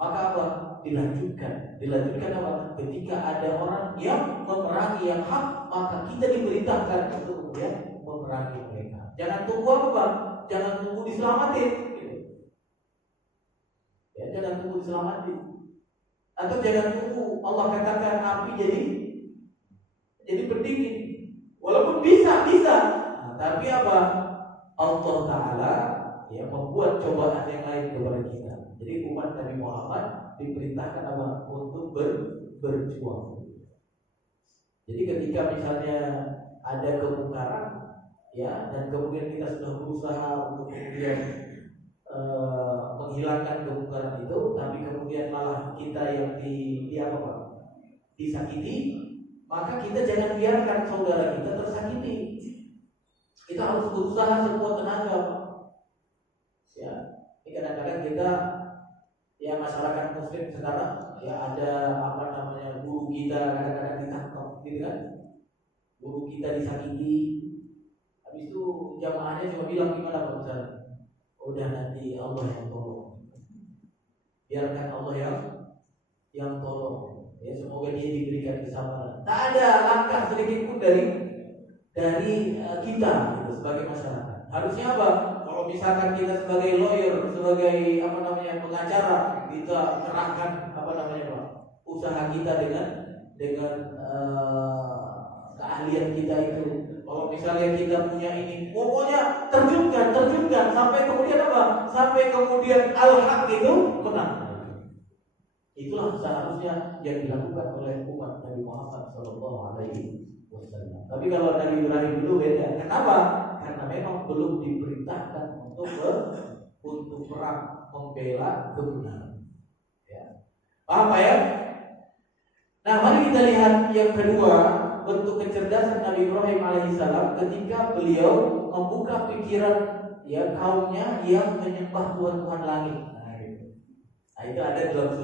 Maka apa? Dilanjutkan apa? Ketika ada orang yang memerangi yang hak, maka kita diperintahkan untuk kemudian memerangi mereka. Jangan tunggu apa? Jangan tunggu diselamatin. Ya, jangan tunggu diselamatkan. Atau jangan tunggu Allah katakan api jadi pendingin. Walaupun bisa. Nah, tapi apa? Allah Ta'ala ya membuat cobaan yang lain kepada kita. Jadi umat Nabi Muhammad diperintahkan apa? Untuk berjuang. Jadi ketika misalnya ada kemungkaran ya dan kemudian kita sudah berusaha untuk kemudian menghilangkan kemungkaran itu, tapi kemudian malah kita yang disakiti, maka kita jangan biarkan saudara kita tersakiti. Kita harus berusaha sekuat tenaga. Ya, ini kadang-kadang kita ya masyarakat muslim sekarang ya ada guru kita kadang-kadang ditangkap gitu kan. Guru kita disakiti. Habis itu jamaahnya cuma bilang gimana Pak Ustaz? Udah nanti Allah yang tolong. Biarkan Allah yang tolong. Ya semoga dia diberikan kesabaran. Tak ada langkah sedikit pun dari kita gitu, sebagai masyarakat. Harusnya apa? Kalau misalkan kita sebagai lawyer, sebagai pengacara, kita kerahkan Pak, usaha kita dengan keahlian kita itu. Kalau misalnya kita punya ini, pokoknya terjunkan sampai kemudian apa? Sampai kemudian al-haq itu menang. Itulah seharusnya yang dilakukan oleh umat Nabi Muhammad SAW. Tapi kalau Nabi Ibrahim dulu beda. Kenapa? Karena memang belum diperintahkan untuk perang membela kebenaran. Ya. Paham Pak ya? Nah, mari kita lihat yang kedua, bentuk kecerdasan Nabi Ibrahim alaihissalam ketika beliau membuka pikiran ya kaumnya yang menyembah Tuhan langit. Nah, itu ada dalam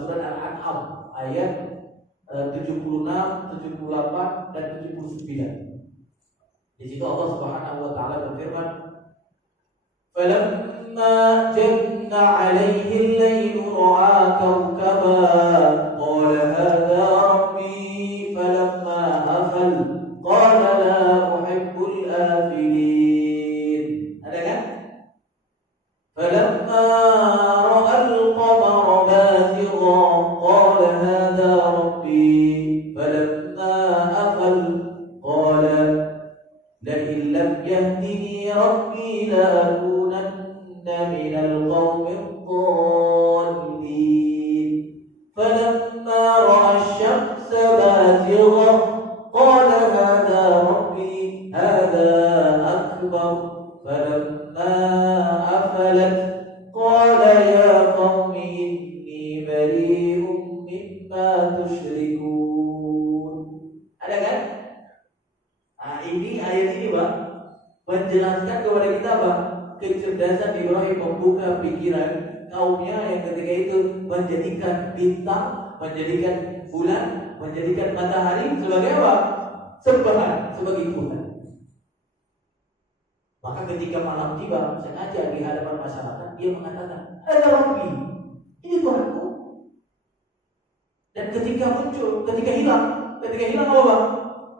surat Al-An'am ayat 76, 78 dan 79. Di situ Allah Subhanahu wa taala berfirman, "Falamma janna 'alaihi al-lailu ra'a kawkaban qala hadha rabbi falamma afal qala la uhibbul afilin." Ada kan? Falamma ra'a al-qamara bazighan qala hadha rabbi falamma afal qala لئن لم يهدني ربي لأكونن من القوم الضالين فلما رأى الشمس بازغة قال هذا ربي هذا أكبر فلما أفلت قال يا قوم إني بريء مما تشركون. Ada kan? Nah, ini ayat ini Pak menjelaskan kepada kita Pak kecerdasan Ibrahim membuka pikiran kaumnya yang ketika itu menjadikan bintang, menjadikan bulan, menjadikan matahari sebagai apa? Sembahan, sebagai Tuhan. Maka ketika malam tiba sengaja di hadapan masyarakat dia mengatakan, "Ada Rabbi, ini Tuhanku." Dan ketika muncul, ketika hilang apa Pak?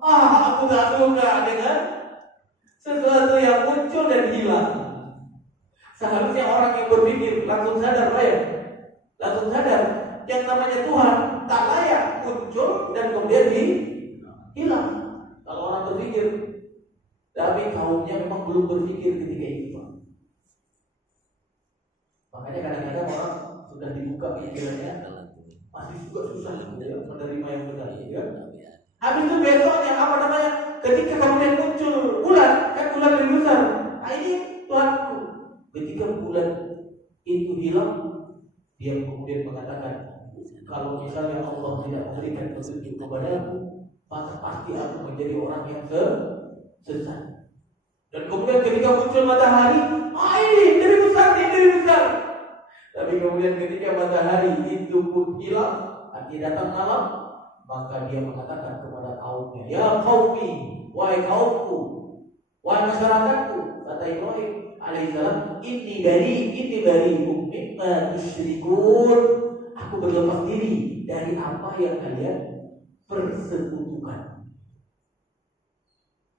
Aku tak suka dengan sesuatu yang muncul dan hilang. Seharusnya orang yang berpikir langsung sadar, langsung sadar yang namanya Tuhan tak layak muncul dan kemudian hilang. Kalau orang berpikir, tapi kaumnya memang belum berpikir ketika itu. Makanya kadang-kadang orang sudah dibuka pikirannya masih juga susah ya, menerima yang benar. Ya. Habis itu besoknya ketika kemudian muncul bulan, kan bulan lebih besar. Nah ini Tuhanku. Ketika bulan itu hilang, dia kemudian mengatakan, kalau misalnya Allah tidak memberikan petunjuk kepadaku, maka pasti aku menjadi orang yang sesat. Dan kemudian ketika muncul matahari, ini lebih besar. Tapi kemudian ketika matahari itu pun hilang, akhirnya datang malam, maka dia mengatakan kepada kaumnya, "Ya qaumi, wahai kaumku, wahai masyarakatku," kata Ibrahim alaihissalam, "Inni bari'um mimma tusyrikun." Aku berlepas diri dari apa yang kalian persekutukan.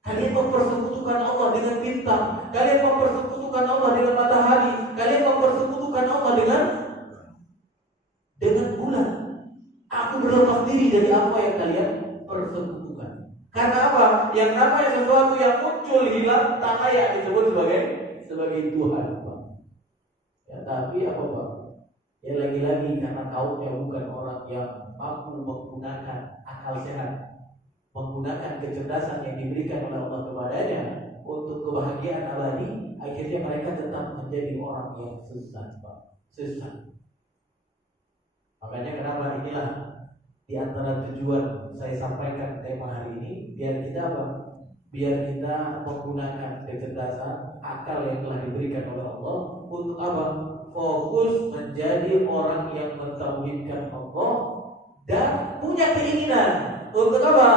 Kalian mempersekutukan Allah dengan bintang, kalian mempersekutukan Allah dengan matahari, kalian mempersekutukan Allah dengan bulan. Aku berlepas diri dari apa yang kalian persekutukan. Karena apa? Yang namanya sesuatu yang muncul hilang tak layak disebut sebagai Tuhan. Ya, tapi apa Pak? Ya lagi-lagi karena kaumnya bukan orang yang mampu menggunakan akal sehat, menggunakan kecerdasan yang diberikan oleh Allah kepadanya untuk kebahagiaan abadi, akhirnya mereka tetap menjadi orang yang sesat, Pak. Sesat. Makanya kenapa inilah di antara tujuan saya sampaikan tema hari ini, biar kita apa? Biar kita menggunakan kecerdasan akal yang telah diberikan oleh Allah untuk apa? Fokus menjadi orang yang mentauhidkan Allah dan punya keinginan untuk apa?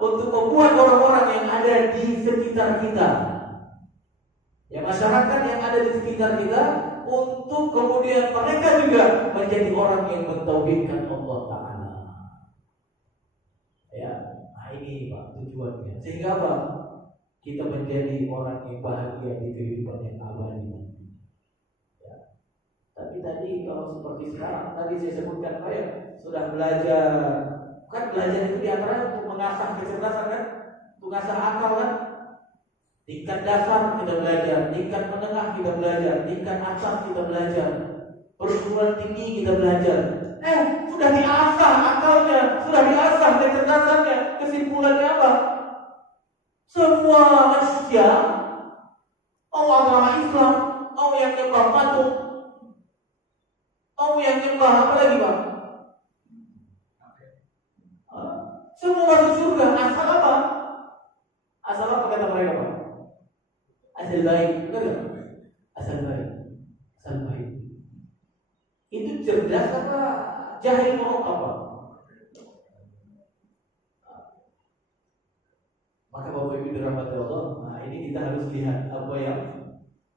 Untuk membuat orang-orang yang ada di sekitar kita, ya masyarakat yang ada di sekitar kita, untuk kemudian mereka juga menjadi orang yang mentauhidkan Allah Ta'ala. Ya, nah ini Pak tujuannya. Sehingga apa? Kita menjadi orang yang bahagia di kehidupan yang abadi. Ya. Tapi tadi kalau seperti sekarang tadi saya sebutkan sudah belajar. Kan belajar itu diantaranya untuk mengasah kecerdasan kan, untuk mengasah akal kan. Tingkat dasar kita belajar, tingkat menengah kita belajar, tingkat atas kita belajar, perguruan tinggi kita belajar. Sudah diasah akalnya, sudah diasah kecerdasannya. Kesimpulannya apa? Semua manusia, mau agama Islam, mau yang nyembah patung, mau yang nyembah apa lagi Pak? Semua masuk surga. Asal apa? Asal apa kata mereka Pak? Asal baik, benar gak? Asal baik, asal baik. Itu cerdas apa jahil merokok Pak? Maka Bapak Ibu dirahmati Allah, nah ini kita harus lihat apa yang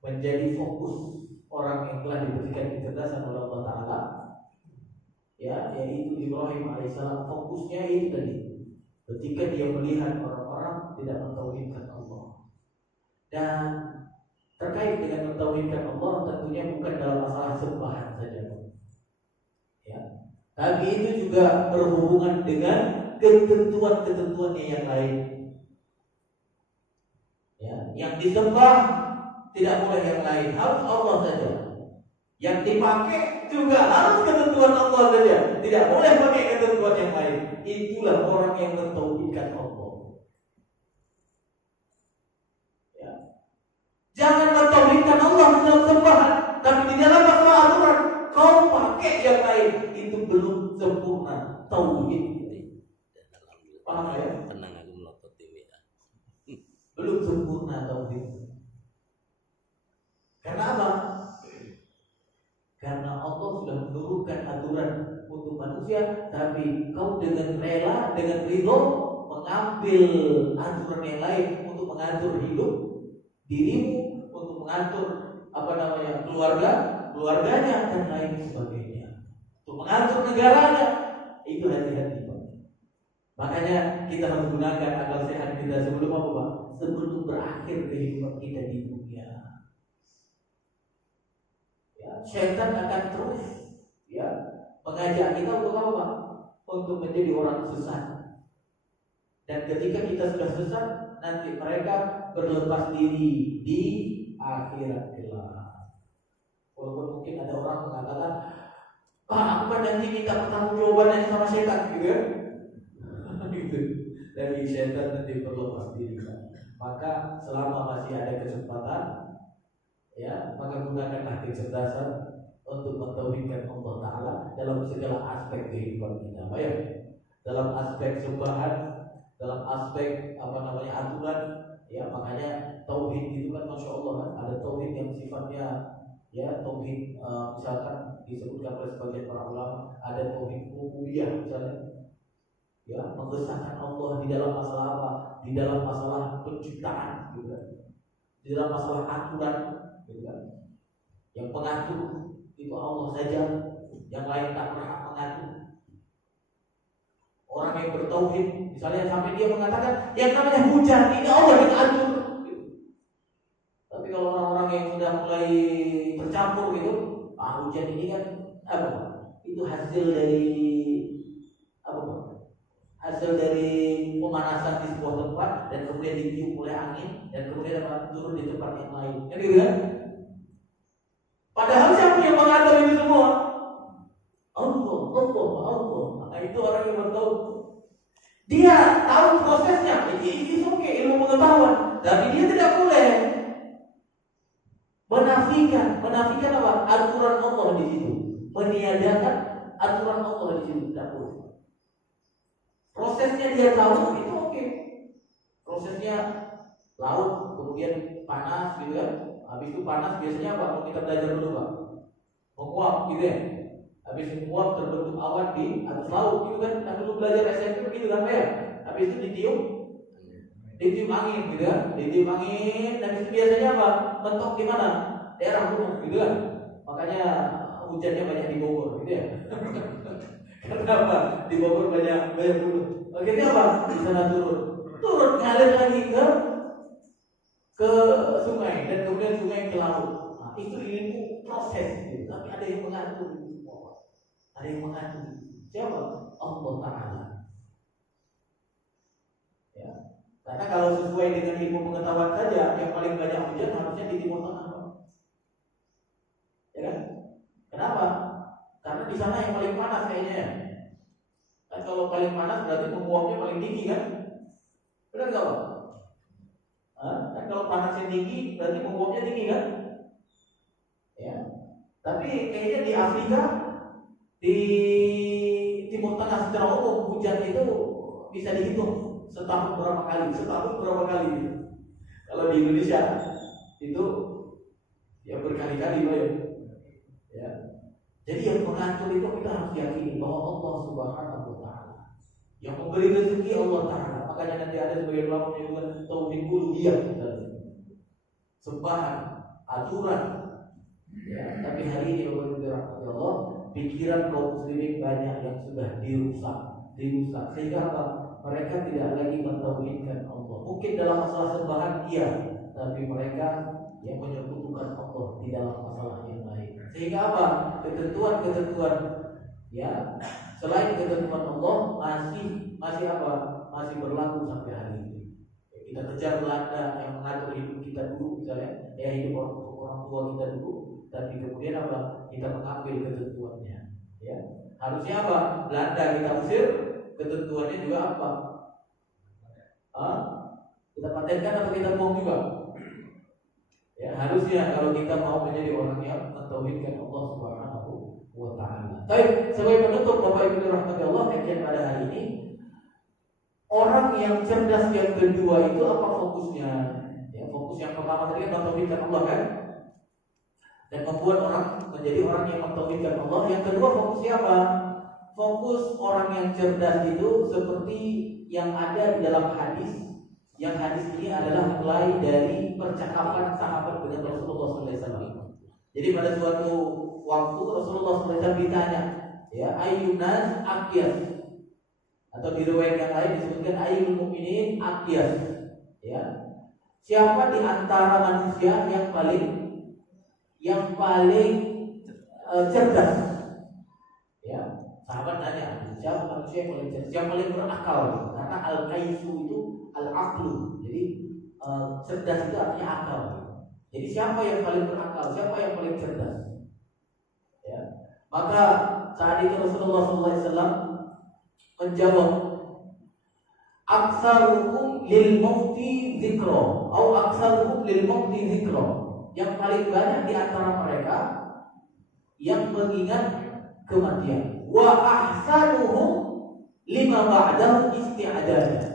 menjadi fokus orang yang telah diberikan kecerdasan oleh Allah Ta'ala, ya, yaitu Ibrahim alaihissalam. Fokusnya itu tadi, ketika dia melihat orang-orang tidak mentauhidkan Allah. Dan terkait dengan mentauhidkan Allah, tentunya bukan dalam masalah sembahan saja, ya, tapi itu juga berhubungan dengan ketentuan-ketentuannya yang lain. Ya, yang disembah tidak boleh yang lain, harus Allah saja. Yang dipakai juga harus ketentuan Allah saja, tidak boleh pakai ketentuan yang lain. Itulah orang yang mentauhidkan Allah. Ya. Jangan mentauhidkan Allah di dalam sembahan, tapi di dalam masalah aturan kau pakai yang lain, itu belum sempurna tauhid. Paham ya? Tenang aku melotot ini. Belum sempurna tauhid. Karena apa? Karena Allah sudah menurunkan aturan untuk manusia, tapi kau dengan rela, dengan ridho mengambil aturan yang lain untuk mengatur hidup dirimu, untuk mengatur keluarganya dan lain sebagainya, untuk mengatur negaranya. Itu hati-hati Pak. Makanya kita harus gunakan akal sehat kita sebelum apa Pak? Sebelum berakhir kehidupan kita di dunia. Ya, syaitan akan terus mengajak kita untuk apa Pak? Untuk menjadi orang sesat. Dan ketika kita sudah sesat, nanti mereka berlepas diri di akhirat kelak. Walaupun mungkin ada orang mengatakan, aku kan nanti minta pertanggungjawabannya sama syaitan, gitu ya. Gitu. Dari syaitan nanti berlepas diri. Maka selama masih ada kesempatan, ya, maka gunakanlah kecerdasan untuk mentauhidkan Allah Ta'ala dalam segala aspek kehidupan kita. Baik, dalam aspek sembahan, dalam aspek aturan, ya. Makanya tauhid itu kan masya Allah kan, ada tauhid yang sifatnya ya tauhid, misalkan disebutkan oleh sebagian para ulama, ada tauhid rububiyah misalnya, ya, mengesahkan Allah di dalam masalah apa? Di dalam masalah penciptaan, gitu kan. Di dalam masalah aturan, gitu kan. Yang pengatur itu Allah saja, yang lain tak berhak mengatur. Orang yang bertauhid, misalnya sampai dia mengatakan yang namanya hujan ini Allah yang atur. Tapi kalau orang-orang yang sudah mulai tercampur gitu, hujan ini kan apa? Itu hasil dari hasil dari pemanasan di sebuah tempat dan kemudian ditiup oleh angin dan kemudian turun di tempat yang lain. Kan gitu kan? Padahal siapa yang mengatur ini semua? Allah. Nah, itu orang yang bertahu. Dia tahu prosesnya. Ini oke, ilmu pengetahuan. Tapi dia tidak boleh menafikan apa? Aturan Allah di situ. Meniadakan aturan Allah di situ, tidak boleh. Prosesnya dia tahu, itu oke. Prosesnya laut, kemudian panas gitu kan. Habis itu panas biasanya apa? Kalau kita belajar dulu Pak, menguap gitu ya. Habis menguap terbentuk awan di atas laut gitu kan. Kita dulu belajar SMP begitu kan ya. Habis itu ditiup angin gitu kan. Ditiup angin dan itu biasanya apa? Mentok di mana? Daerah gunung gitu kan. Makanya hujannya banyak di Bogor gitu ya. Kenapa? Di Bogor banyak gunung. Akhirnya apa? Di sana turun ngalir lagi ke sungai dan kemudian sungai ke laut. Nah, itu ilmu proses gitu. Tapi ada yang mengatur itu semua. Ada yang mengatur. Siapa? Allah Ta'ala. Ya. Karena kalau sesuai dengan ilmu pengetahuan saja, yang paling banyak hujan harusnya di Timur Tengah. Ya kan? Kenapa? Karena di sana yang paling panas kayaknya. Kan kalau paling panas berarti menguapnya paling tinggi kan? Benar nggak Pak? Kan kalau panasnya tinggi berarti menguapnya tinggi kan? Ya. Tapi kayaknya di Afrika, di Timur Tengah secara umum hujan itu bisa dihitung setahun berapa kali gitu. Kalau di Indonesia itu ya berkali-kali Pak ya. Jadi yang mengatur itu kita harus yakini bahwa Allah Subhanahu wa Ta'ala yang memberi rezeki Allah Ta'ala. Makanya nanti ada sebagian ulama menyebutkan tauhid uluhiyah, sembahan, aturan. Ya, tapi hari ini Bapak Ibu rahmati Allah, pikiran kaum muslimin banyak yang sudah dirusak sehingga apa? Mereka tidak lagi mentauhidkan Allah. Mungkin dalam masalah sembahan iya, tapi mereka yang menyekutukan Allah di dalam masalah yang lain. Sehingga apa? Ketentuan ya selain ketentuan Allah masih apa? Masih berlaku sampai hari ini. Kita kejar Belanda yang mengatur hidup kita dulu, misalnya ya hidup orang tua kita dulu, tapi kemudian apa? Kita mengambil ketentuannya. Ya, harusnya apa? Belanda kita usir, ketentuannya juga apa? Kita patenkan atau kita buang juga? Ya, harusnya kalau kita mau menjadi orang yang mentauhidkan Allah Subhanahu wa Ta'ala. Baik, sebagai penutup Bapak Ibu rahmati Allah, kajian pada hari ini, orang yang cerdas yang kedua itu apa fokusnya? Ya, fokus yang pertama tadi kan mentauhidkan Allah kan? Dan membuat orang menjadi orang yang mentauhidkan Allah. Yang kedua fokusnya apa? Fokus orang yang cerdas itu seperti yang ada di dalam hadis. Yang hadis ini adalah mulai dari percakapan sahabat dengan Rasulullah SAW. Jadi pada suatu waktu Rasulullah SAW ditanya, ya ayyunas aqyas, atau di riwayat yang lain disebutkan ayyul mu'minin aqyas. Ya, siapa di antara manusia yang paling cerdas? Ya, sahabat tanya, siapa manusia yang paling cerdas, yang paling berakal? Karena al-qaisu itu al-aqlu. Jadi cerdas itu artinya akal. Jadi siapa yang paling berakal? Siapa yang paling cerdas? Ya. Maka saat itu Rasulullah SAW menjawab, "Aktsarukum lil mauti dzikra, atau aktsarukum lil mauti dzikra." Yang paling banyak di antara mereka yang mengingat kematian. Wa ahsanuhum lima ba'dahu isti'adatan.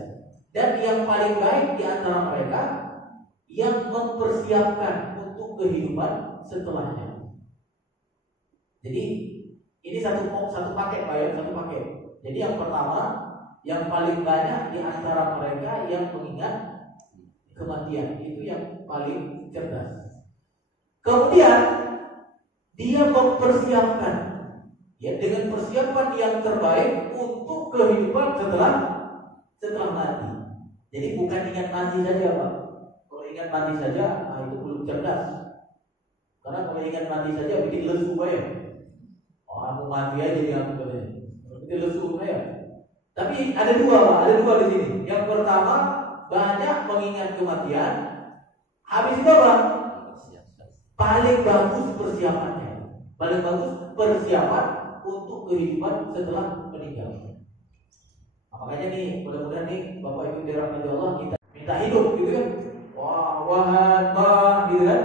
Dan yang paling baik di antara mereka yang mempersiapkan untuk kehidupan setelahnya. Jadi ini satu paket Pak ya, satu paket. Jadi yang pertama, yang paling banyak di antara mereka yang mengingat kematian, itu yang paling cerdas. Kemudian dia mempersiapkan ya dengan persiapan yang terbaik untuk kehidupan setelah mati. Jadi bukan ingat mati saja Pak. Kalau ingat mati saja, itu belum cerdas. Karena kalau ingat mati saja bikin lesu Pak ya. Aku mati aja dia aku katanya. Bikin lesu Pak ya. Tapi ada dua di sini. Yang pertama, banyak mengingat kematian. Habis itu apa? Paling bagus persiapannya. Paling bagus persiapan untuk kehidupan setelah meninggal. Makanya nih, mudah-mudahan nih Bapak Ibu dirahmati Allah, kita minta hidup gitu kan. Wahai Mbak gitu kan.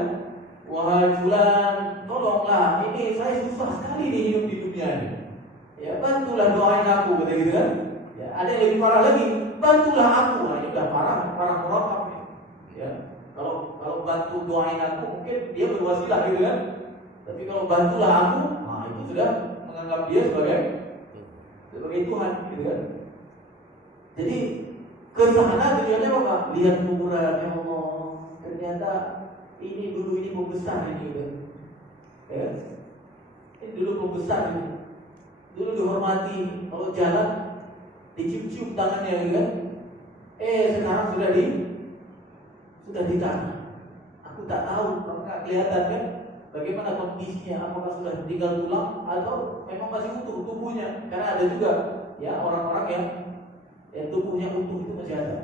Wahai Fulan, tolonglah, ini saya susah sekali nih hidup di dunia ini. Ya, bantulah doain aku gitu kan. Ya, ada yang lebih parah lagi, bantulah aku. Nah, ini udah parah merokok. Ya. Kalau bantu doain aku mungkin dia berwasilah gitu kan. Tapi kalau bantulah aku, nah itu sudah menganggap dia sebagai Tuhan gitu kan. Jadi kesana tujuannya apa? Lihat kuburan, ya Allah, ternyata ini pembesar ini gitu. Ya. Ini dulu pembesar ini. Dulu dihormati, kalau jalan dicium-cium tangannya gitu kan. Sekarang sudah di tanah. Aku tak tahu, kamu nggak kelihatan kan? bagaimana kondisinya, apakah sudah tinggal tulang atau memang masih utuh tubuhnya? Karena ada juga ya orang-orang yang tubuhnya utuh itu masih ada.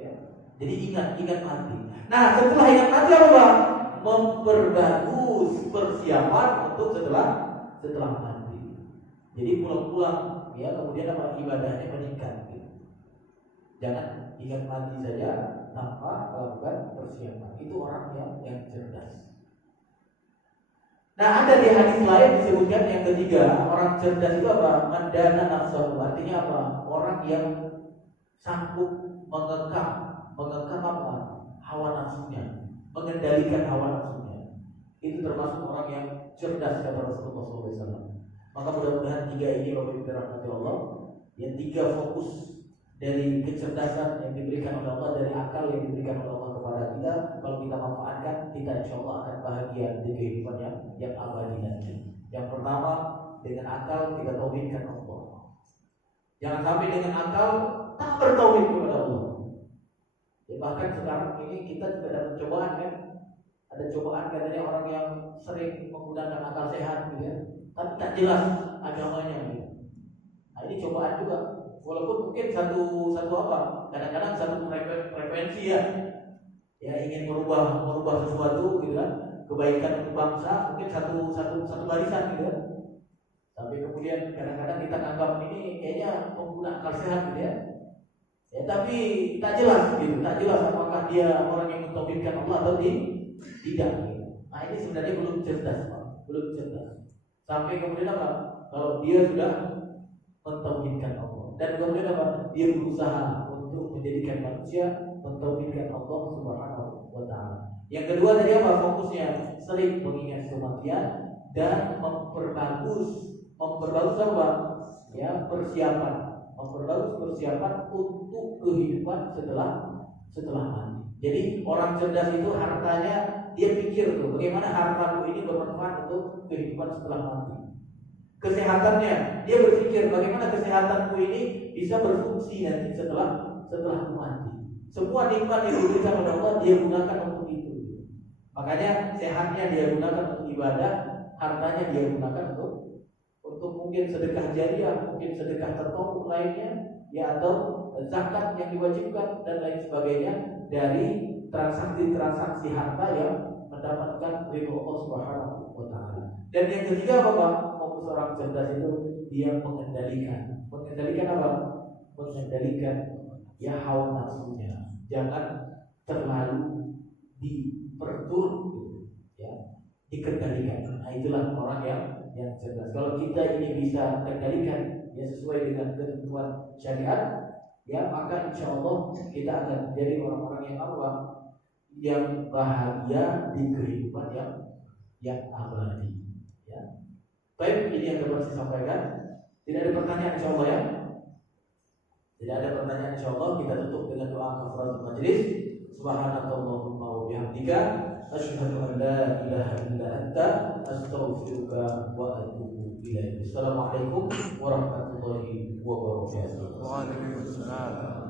Ya. Jadi ingat mati. Nah, setelah ingat mati apa Bang? Memperbagus persiapan untuk setelah mati. Jadi pulang-pulang ya, kemudian apa, ibadahnya meningkat. Jangan ingat mati saja tanpa melakukan persiapan. Itu orang yang cerdas. Nah, ada di hadis lain disebutkan yang ketiga, orang cerdas itu apa? Mandana nafsahu. Artinya apa? Orang yang sanggup mengekang apa? Hawa nafsunya, mengendalikan hawa nafsunya. Itu termasuk orang yang cerdas kata Rasulullah SAW. Maka mudah-mudahan tiga ini Bapak Ibu dirahmati Allah, yang tiga fokus dari kecerdasan yang diberikan oleh Allah, dari akal yang diberikan oleh Allah kepada kita, kalau kita manfaatkan, kita insya Allah akan bahagia di kehidupan yang abadi nanti. Yang pertama, dengan akal kita tauhidkan Allah. Jangan sampai dengan akal tak bertauhid kepada Allah. Ya, bahkan sekarang ini kita juga dapat cobaan kan. Ada cobaan katanya orang yang sering menggunakan akal sehat gitu ya, tapi tak jelas agamanya gitu. Nah, ini cobaan juga. Walaupun mungkin satu apa, kadang-kadang satu frekuensi ya ingin merubah sesuatu gitu kan, kebaikan untuk bangsa, mungkin satu barisan gitu ya. Tapi kemudian kadang-kadang kita anggap ini kayaknya pengguna akal sehat gitu ya. Ya tapi tak jelas gitu, tak jelas apakah dia orang yang mentauhidkan Allah atau tidak gitu. Nah, ini sebenarnya belum cerdas Pak, belum cerdas. Sampai kemudian apa? Kalau dia sudah mentauhidkan Allah dan kemudian apa? Dia berusaha untuk menjadikan manusia mentauhidkan Allah Subhanahu wa taala. Yang kedua tadi apa? Fokusnya sering mengingat kematian dan memperbagus apa? Ya, memperbagus persiapan untuk kehidupan setelah mati. Jadi orang cerdas itu hartanya dia pikir tuh bagaimana hartaku ini bermanfaat untuk kehidupan setelah mati. Kesehatannya dia berpikir bagaimana kesehatanku ini bisa berfungsi nanti setelah mati. Semua nikmat yang diberikan oleh Allah dia gunakan untuk itu. Makanya sehatnya dia gunakan untuk ibadah, hartanya dia gunakan untuk mungkin sedekah jariah, mungkin sedekah tertolong lainnya, ya atau zakat yang diwajibkan dan lain sebagainya dari transaksi harta yang mendapatkan ridho Allah Subhanahu wa taala. Dan yang ketiga apa Pak? Fokus orang cerdas itu dia mengendalikan apa? Mengendalikan ya hawa nafsunya. Jangan terlalu dipertur ya, dikendalikan. Nah, itulah orang yang cerdas. Kalau kita ini bisa kendalikan ya sesuai dengan ketentuan syariat, ya maka insya Allah kita akan menjadi orang-orang yang awam, yang bahagia di kehidupan yang abadi. Ya. Baik, ini yang dapat saya sampaikan. Tidak ada pertanyaan insya Allah ya. Tidak ada pertanyaan insya Allah. Kita tutup dengan doa kafaratul majelis. Subhanakallahumma wa bihamdika asyhadu an la ilaha illa anta astaghfiruka wa atubu ilaik. Assalamualaikum warahmatullahi wabarakatuh. Waalaikumsalam.